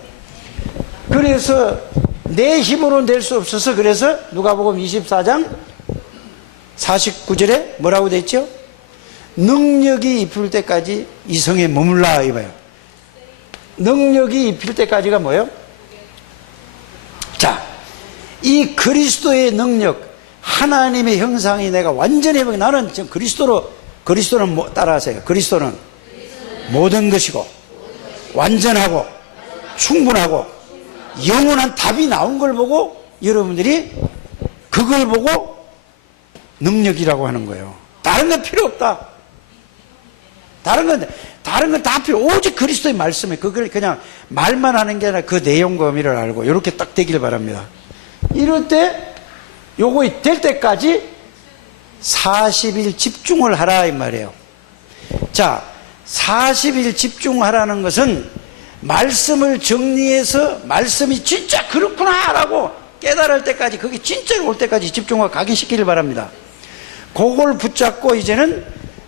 그래서 내 힘으로는 될 수 없어서 그래서 누가복음 24장 49절에 뭐라고 돼 있죠? 능력이 입힐 때까지 이 성에 머물라 이거예요. 능력이 입힐 때까지가 뭐예요? 자, 이 그리스도의 능력, 하나님의 형상이 내가 완전히 나는 지금 그리스도는 뭐 따라하세요. 그리스도는 모든 것이고 완전하고 충분하고 영원한 답이 나온 걸 보고 여러분들이 그걸 보고 능력이라고 하는 거예요. 다른 건 필요 없다. 다른 건 다 필요. 오직 그리스도의 말씀에 그걸 그냥 말만 하는 게 아니라 그 내용과 의미를 알고 이렇게 딱 되길 바랍니다. 이럴 때 요거 될 때까지 40일 집중을 하라 이 말이에요. 자, 40일 집중하라는 것은 말씀을 정리해서 말씀이 진짜 그렇구나 라고 깨달을 때까지 그게 진짜로 올 때까지 집중하고 각인시키길 바랍니다. 그걸 붙잡고 이제는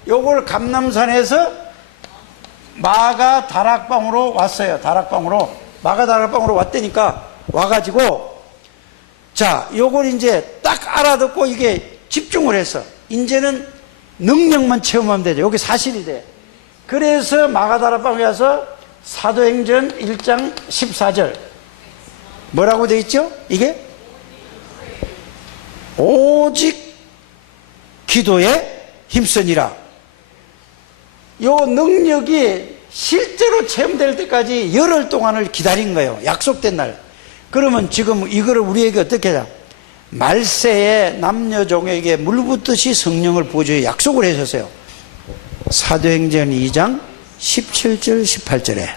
요걸 감람산에서 마가 다락방으로 왔어요. 마가 다락방으로 왔다니까 와가지고 자 요걸 이제 딱 알아듣고 이게 집중을 해서 이제는 능력만 체험하면 되죠. 여기 사실이 돼. 그래서 마가 다락방에 와서 사도행전 1장 14절 뭐라고 돼 있죠? 이게 오직 기도에 힘쓰니라. 요 능력이 실제로 체험될 때까지 열흘 동안을 기다린 거예요. 약속된 날. 그러면 지금 이거를 우리에게 어떻게 하자? 말세에 남녀종에게 물붓듯이 성령을 부어주어 약속을 하셨어요. 사도행전 2장 17절 18절에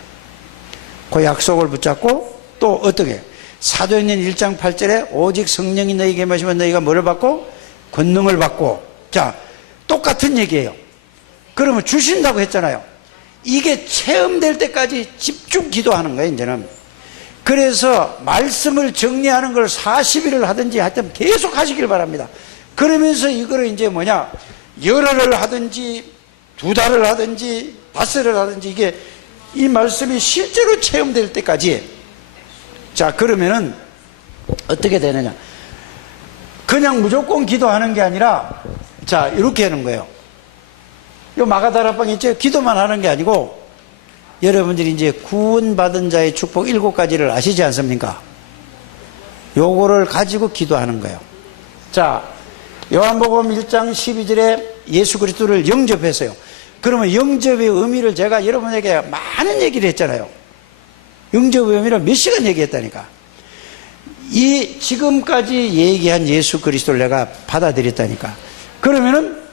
그 약속을 붙잡고 또 어떻게? 사도행전 1장 8절에 오직 성령이 너희에게 임하시면 너희가 뭐를 받고? 권능을 받고. 자, 똑같은 얘기예요. 그러면 주신다고 했잖아요. 이게 체험될 때까지 집중 기도하는 거예요, 이제는. 그래서 말씀을 정리하는 걸 40일을 하든지 하여튼 계속 하시길 바랍니다. 그러면서 이거를 이제 뭐냐, 열흘을 하든지 2달을 하든지 5일을 하든지 이게 이 말씀이 실제로 체험될 때까지. 자, 그러면은 어떻게 되느냐, 그냥 무조건 기도하는 게 아니라 자, 이렇게 하는 거예요. 요 마가다락방 있죠? 기도만 하는 게 아니고 여러분들이 이제 구원받은 자의 축복 7가지를 아시지 않습니까? 요거를 가지고 기도하는 거예요. 자, 요한복음 1장 12절에 예수 그리스도를 영접했어요. 그러면 영접의 의미를 제가 여러분에게 많은 얘기를 했잖아요. 영접의 의미를 몇 시간 얘기했다니까. 이 지금까지 얘기한 예수 그리스도를 내가 받아들였다니까. 그러면은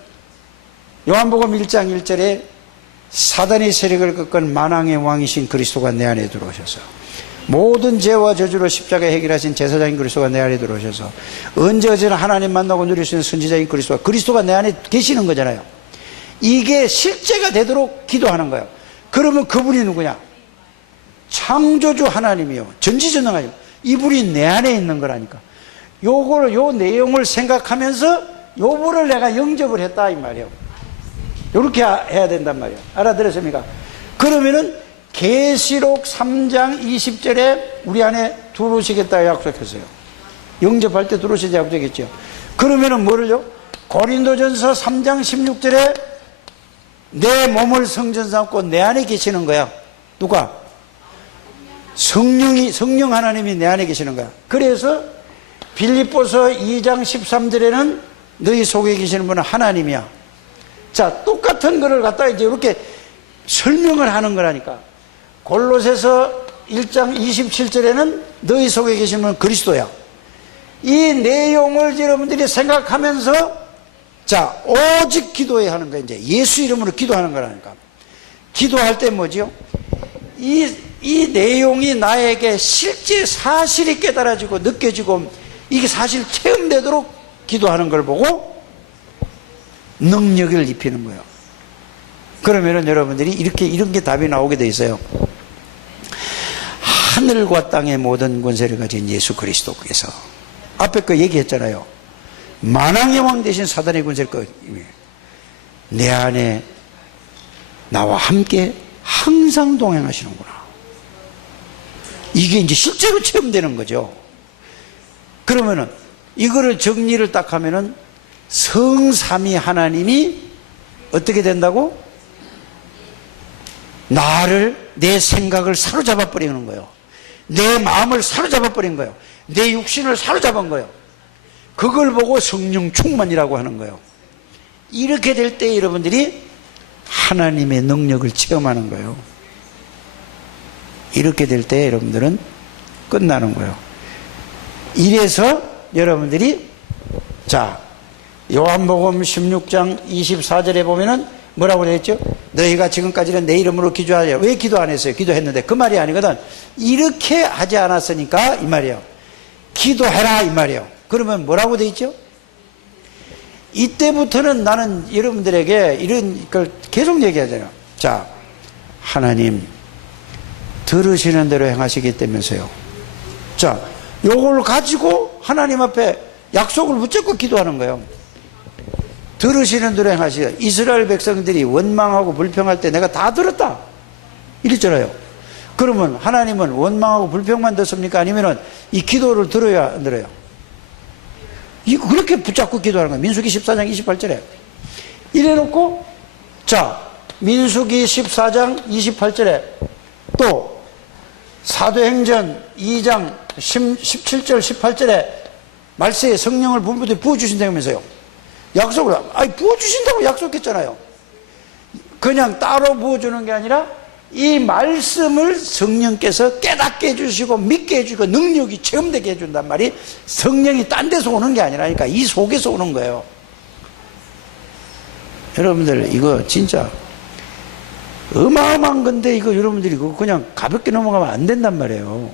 요한복음 1장 1절에 사단의 세력을 꺾은 만왕의 왕이신 그리스도가 내 안에 들어오셔서 모든 죄와 저주로 십자가에 해결하신 제사장인 그리스도가 내 안에 들어오셔서 언제 어제나 하나님 만나고 누릴 수 있는 선지자인 그리스도가 내 안에 계시는 거잖아요. 이게 실제가 되도록 기도하는 거예요. 그러면 그분이 누구냐? 창조주 하나님이요, 전지전능하죠. 이분이 내 안에 있는 거라니까. 요 내용을 생각하면서 요거를 내가 영접을 했다 이 말이에요. 요렇게 해야 된단 말이에요. 알아들었습니까? 그러면은 계시록 3장 20절에 우리 안에 들어오시겠다 약속했어요. 영접할 때 들어오시자 약속했죠. 그러면은 뭐를요? 고린도전서 3장 16절에 내 몸을 성전 삼고 내 안에 계시는 거야. 누가? 성령 하나님이 내 안에 계시는 거야. 그래서 빌립보서 2장 13절에는 너희 속에 계시는 분은 하나님이야. 자, 똑같은 거를 갖다 이제 이렇게 설명을 하는 거라니까. 골로새서 1장 27절에는 너희 속에 계시는 분은 그리스도야. 이 내용을 여러분들이 생각하면서 자, 오직 기도해야 하는 거야. 이제 예수 이름으로 기도하는 거라니까. 기도할 때 뭐지요? 이 내용이 나에게 실제 사실이 깨달아지고 느껴지고 이게 사실 체험되도록 기도하는 걸 보고 능력을 입히는 거예요. 그러면은 여러분들이 이런 게 답이 나오게 돼 있어요. 하늘과 땅의 모든 권세를 가진 예수 그리스도께서 앞에 거 얘기했잖아요. 만왕의 왕 대신 사단의 권세를 내 안에 나와 함께 항상 동행하시는구나. 이게 이제 실제로 체험되는 거죠. 그러면은 이거를 정리를 딱 하면은 성삼위 하나님이 어떻게 된다고? 내 생각을 사로잡아 버리는 거예요. 내 마음을 사로잡아 버린 거예요. 내 육신을 사로잡은 거예요. 그걸 보고 성령 충만이라고 하는 거예요. 이렇게 될 때 여러분들이 하나님의 능력을 체험하는 거예요. 이렇게 될 때 여러분들은 끝나는 거예요. 이래서 여러분들이 자, 요한복음 16장 24절에 보면은 뭐라고 되어 있죠? 너희가 지금까지는 내 이름으로 기도하려. 왜 기도 안 했어요? 기도했는데 그 말이 아니거든. 이렇게 하지 않았으니까 이 말이에요. 기도해라 이 말이에요. 그러면 뭐라고 되어 있죠? 이때부터는 나는 여러분들에게 이런 걸 계속 얘기하잖아요. 자, 하나님 들으시는 대로 행하시기 때문에요. 자, 요걸 가지고 하나님 앞에 약속을 붙잡고 기도하는 거예요. 들으시는 대로 행하시라. 이스라엘 백성들이 원망하고 불평할 때 내가 다 들었다 이랬잖아요. 그러면 하나님은 원망하고 불평만 듣습니까? 아니면은 이 기도를 들어야 안 들어요? 이거 그렇게 붙잡고 기도하는 거예요. 민수기 14장 28절에 이래놓고 자, 민수기 14장 28절에 또 사도행전 2장 17절 18절에 말세에 성령을 부어주신다면서요. 약속을 부어주신다고 약속했잖아요. 그냥 따로 부어주는 게 아니라 이 말씀을 성령께서 깨닫게 해주시고 믿게 해주고 능력이 체험되게 해준단 말이 성령이 딴 데서 오는 게 아니라니까 이 속에서 오는 거예요. 여러분들 이거 진짜 어마어마한 건데 이거 여러분들이 그냥 가볍게 넘어가면 안 된단 말이에요.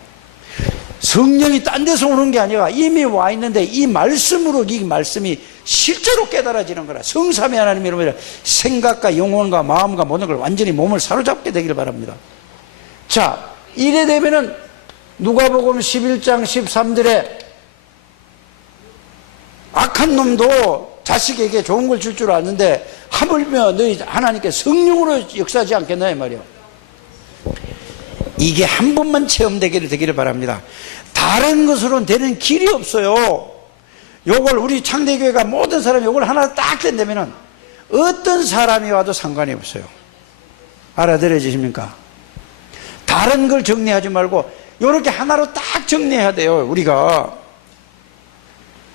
성령이 딴 데서 오는 게 아니라 이미 와 있는데 이 말씀으로 이 말씀이 실제로 깨달아지는 거라. 성삼위 하나님 이름으로 생각과 영혼과 마음과 모든 걸 완전히 몸을 사로잡게 되기를 바랍니다. 자, 이래 되면은 누가복음 11장 13절에 악한 놈도 자식에게 좋은 걸 줄 줄 아는데 하물며 너희 하나님께 성령으로 역사하지 않겠나 이 말이요. 이게 한 번만 체험되기를 바랍니다. 다른 것으로는 되는 길이 없어요. 요걸 우리 창대교회가 모든 사람이 요걸 하나 딱 된다면은 어떤 사람이 와도 상관이 없어요. 알아들어지십니까? 다른 걸 정리하지 말고 요렇게 하나로 딱 정리해야 돼요. 우리가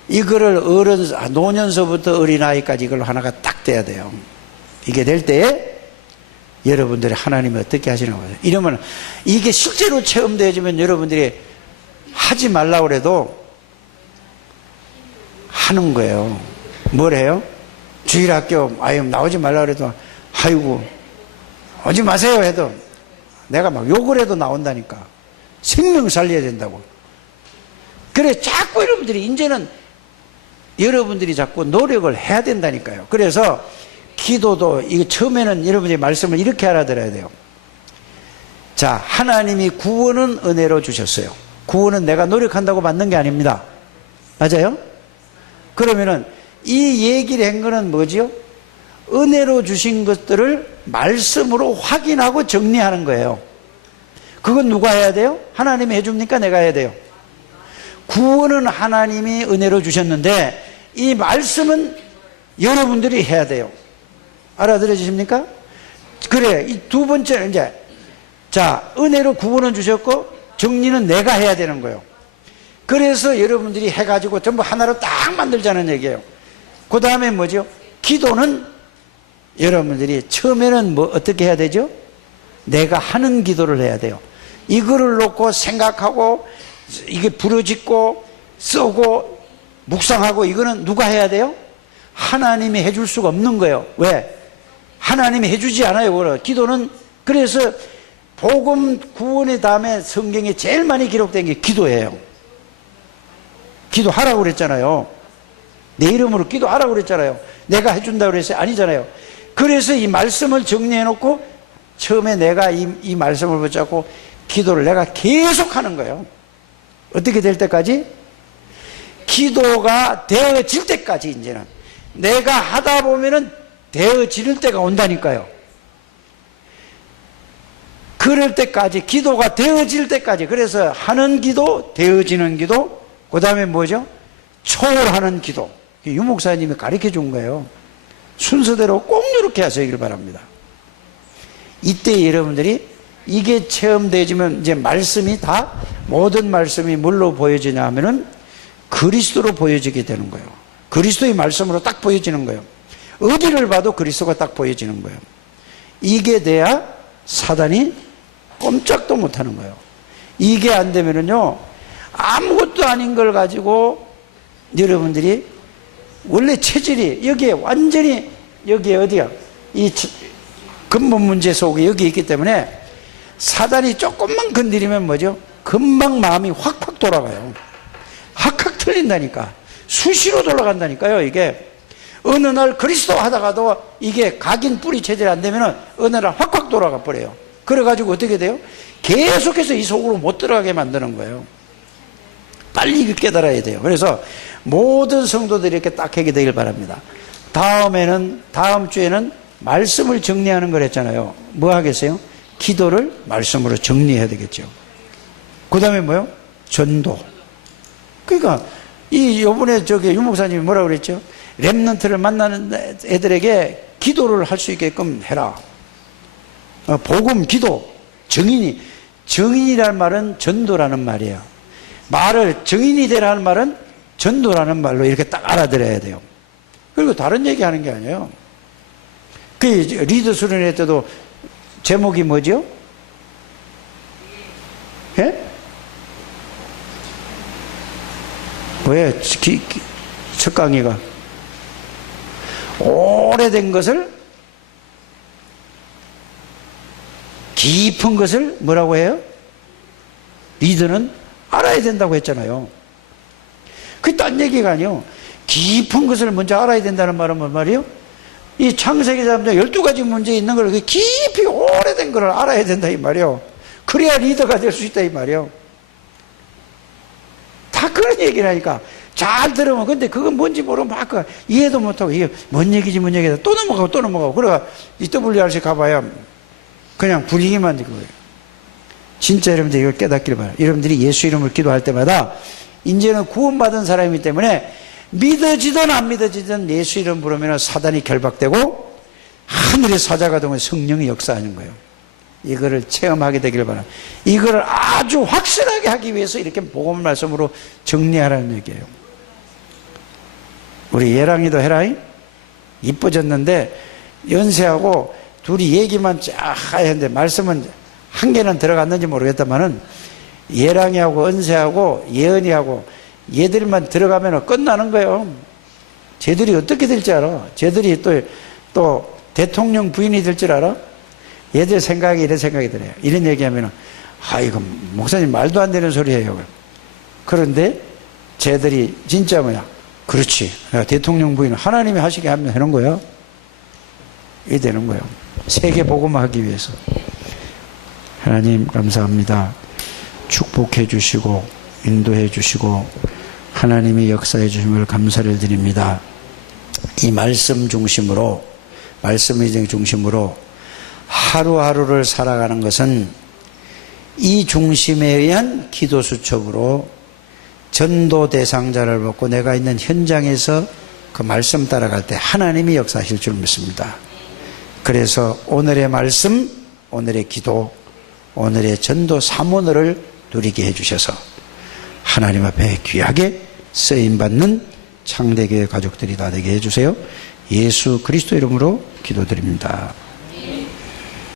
이거를 노년서부터 어린아이까지 이걸 하나가 딱 돼야 돼요. 이게 될 때에 여러분들이 하나님이 어떻게 하시는 거예요? 이러면 이게 실제로 체험되어지면 여러분들이 하지 말라고 그래도 하는 거예요. 뭘 해요? 주일학교 나오지 말라고 그래도 아이고 오지 마세요 해도 내가 막 욕을 해도 나온다니까. 생명 살려야 된다고. 그래 자꾸 여러분들이 이제는 여러분들이 자꾸 노력을 해야 된다니까요. 그래서 기도도 이거 처음에는 여러분들이 말씀을 이렇게 알아들어야 돼요. 자, 하나님이 구원은 은혜로 주셨어요. 구원은 내가 노력한다고 받는 게 아닙니다. 맞아요? 그러면은 이 얘기를 한 거는 뭐지요? 은혜로 주신 것들을 말씀으로 확인하고 정리하는 거예요. 그건 누가 해야 돼요? 하나님이 해줍니까? 내가 해야 돼요? 구원은 하나님이 은혜로 주셨는데 이 말씀은 여러분들이 해야 돼요. 알아들어지십니까? 그래, 이 두 번째는 이제 자, 은혜로 구원은 주셨고 정리는 내가 해야 되는 거예요. 그래서 여러분들이 해가지고 전부 하나로 딱 만들자는 얘기예요. 그 다음에 뭐죠? 기도는 여러분들이 처음에는 뭐 어떻게 해야 되죠? 내가 하는 기도를 해야 돼요. 이거를 놓고 생각하고 이게 부러짓고 쓰고 묵상하고 이거는 누가 해야 돼요? 하나님이 해줄 수가 없는 거예요. 왜? 하나님이 해주지 않아요. 기도는 그래서 복음 구원의 다음에 성경에 제일 많이 기록된 게 기도예요. 기도하라고 그랬잖아요. 내 이름으로 기도하라고 그랬잖아요. 내가 해준다고 그랬어요? 아니잖아요. 그래서 이 말씀을 정리해 놓고 처음에 내가 이 말씀을 붙잡고 기도를 내가 계속 하는 거예요. 어떻게 될 때까지? 기도가 되어질 때까지. 이제는 내가 하다 보면은 되어질 때가 온다니까요. 그럴 때까지, 기도가 되어질 때까지. 그래서 하는 기도, 되어지는 기도, 그 다음에 뭐죠? 초월하는 기도. 유목사님이 가르쳐 준 거예요. 순서대로 꼭 이렇게 하시길 바랍니다. 이때 여러분들이 이게 체험되어지면 이제 말씀이 다, 모든 말씀이 뭘로 보여지냐 하면은 그리스도로 보여지게 되는 거예요. 그리스도의 말씀으로 딱 보여지는 거예요. 어디를 봐도 그리스도가 딱 보여지는 거예요. 이게 돼야 사단이 꼼짝도 못하는 거예요. 이게 안 되면은요, 아무것도 아닌 걸 가지고 여러분들이 원래 체질이 여기에 완전히 여기에 어디야? 이 근본 문제 속에 여기 있기 때문에 사단이 조금만 건드리면 뭐죠? 금방 마음이 확확 돌아가요. 확확 틀린다니까. 수시로 돌아간다니까요. 이게 어느 날 그리스도 하다가도 이게 각인 뿌리 체질이 안 되면 어느 날 확확 돌아가 버려요. 그래가지고 어떻게 돼요? 계속해서 이 속으로 못 들어가게 만드는 거예요. 빨리 깨달아야 돼요. 그래서 모든 성도들이 이렇게 딱 하게 되길 바랍니다. 다음 주에는 말씀을 정리하는 걸 했잖아요. 뭐 하겠어요? 기도를 말씀으로 정리해야 되겠죠. 그 다음에 뭐요? 전도. 그러니까 요번에 유목사님이 뭐라고 그랬죠? 렘넌트를 만나는 애들에게 기도를 할 수 있게끔 해라. 복음, 기도, 정인이라는 말은 전도라는 말이에요. 정인이 되라는 말은 전도라는 말로 이렇게 딱 알아들어야 돼요. 그리고 다른 얘기 하는 게 아니에요. 그 리더 수련회 때도 제목이 뭐죠? 예? 뭐예요? 첫 강의가 오래된 것을, 깊은 것을 뭐라고 해요? 리더는 알아야 된다고 했잖아요. 그게 딴 얘기가 아니요. 깊은 것을 먼저 알아야 된다는 말은 뭔 말이에요? 이 창세기 사람들 12가지 문제 있는 걸 깊이 오래된 걸 알아야 된다 이 말이에요. 그래야 리더가 될 수 있다 이 말이에요. 다 그런 얘기라니까. 잘 들으면, 근데 그건 뭔지 모르면 막 이해도 못하고, 이게 뭔 얘기지, 뭔 얘기다. 또 넘어가고, 또 넘어가고. 그래가, 이 WRC 가봐야 그냥 분위기만 되고. 진짜 여러분들이 이걸 깨닫기를 바라요. 여러분들이 예수 이름을 기도할 때마다, 이제는 구원받은 사람이기 때문에, 믿어지든 안 믿어지든 예수 이름 부르면 사단이 결박되고, 하늘의 사자가 되면 성령이 역사하는 거예요. 이거를 체험하게 되기를 바랍니다. 이거를 아주 확실하게 하기 위해서 이렇게 복음 말씀으로 정리하라는 얘기예요. 우리 예랑이도 해라잉? 이뻐졌는데 연세하고 둘이 얘기만 쫙 하는데 말씀은 한 개는 들어갔는지 모르겠다만은 예랑이하고 은세하고 예은이하고 얘들만 들어가면 끝나는 거예요. 쟤들이 어떻게 될지 알아? 쟤들이 또 대통령 부인이 될 줄 알아? 얘들 생각이 이런 생각이 들어요. 이런 얘기하면 이거 목사님 말도 안 되는 소리예요. 그런데 쟤들이 진짜 뭐야? 그렇지. 대통령 부인 하나님이 하시게 하면 되는 거야. 이게 되는 거예요. 세계 복음화하기 위해서. 하나님 감사합니다. 축복해 주시고 인도해 주시고 하나님이 역사해 주심을 감사를 드립니다. 이 말씀 중심으로 말씀의 중심으로 하루하루를 살아가는 것은 이 중심에 의한 기도 수첩으로 전도 대상자를 먹고 내가 있는 현장에서 그 말씀 따라갈 때 하나님이 역사하실 줄 믿습니다. 그래서 오늘의 말씀, 오늘의 기도, 오늘의 전도 사모너를 누리게 해주셔서 하나님 앞에 귀하게 쓰임받는 창대교회 가족들이 다 되게 해주세요. 예수 그리스도 이름으로 기도드립니다.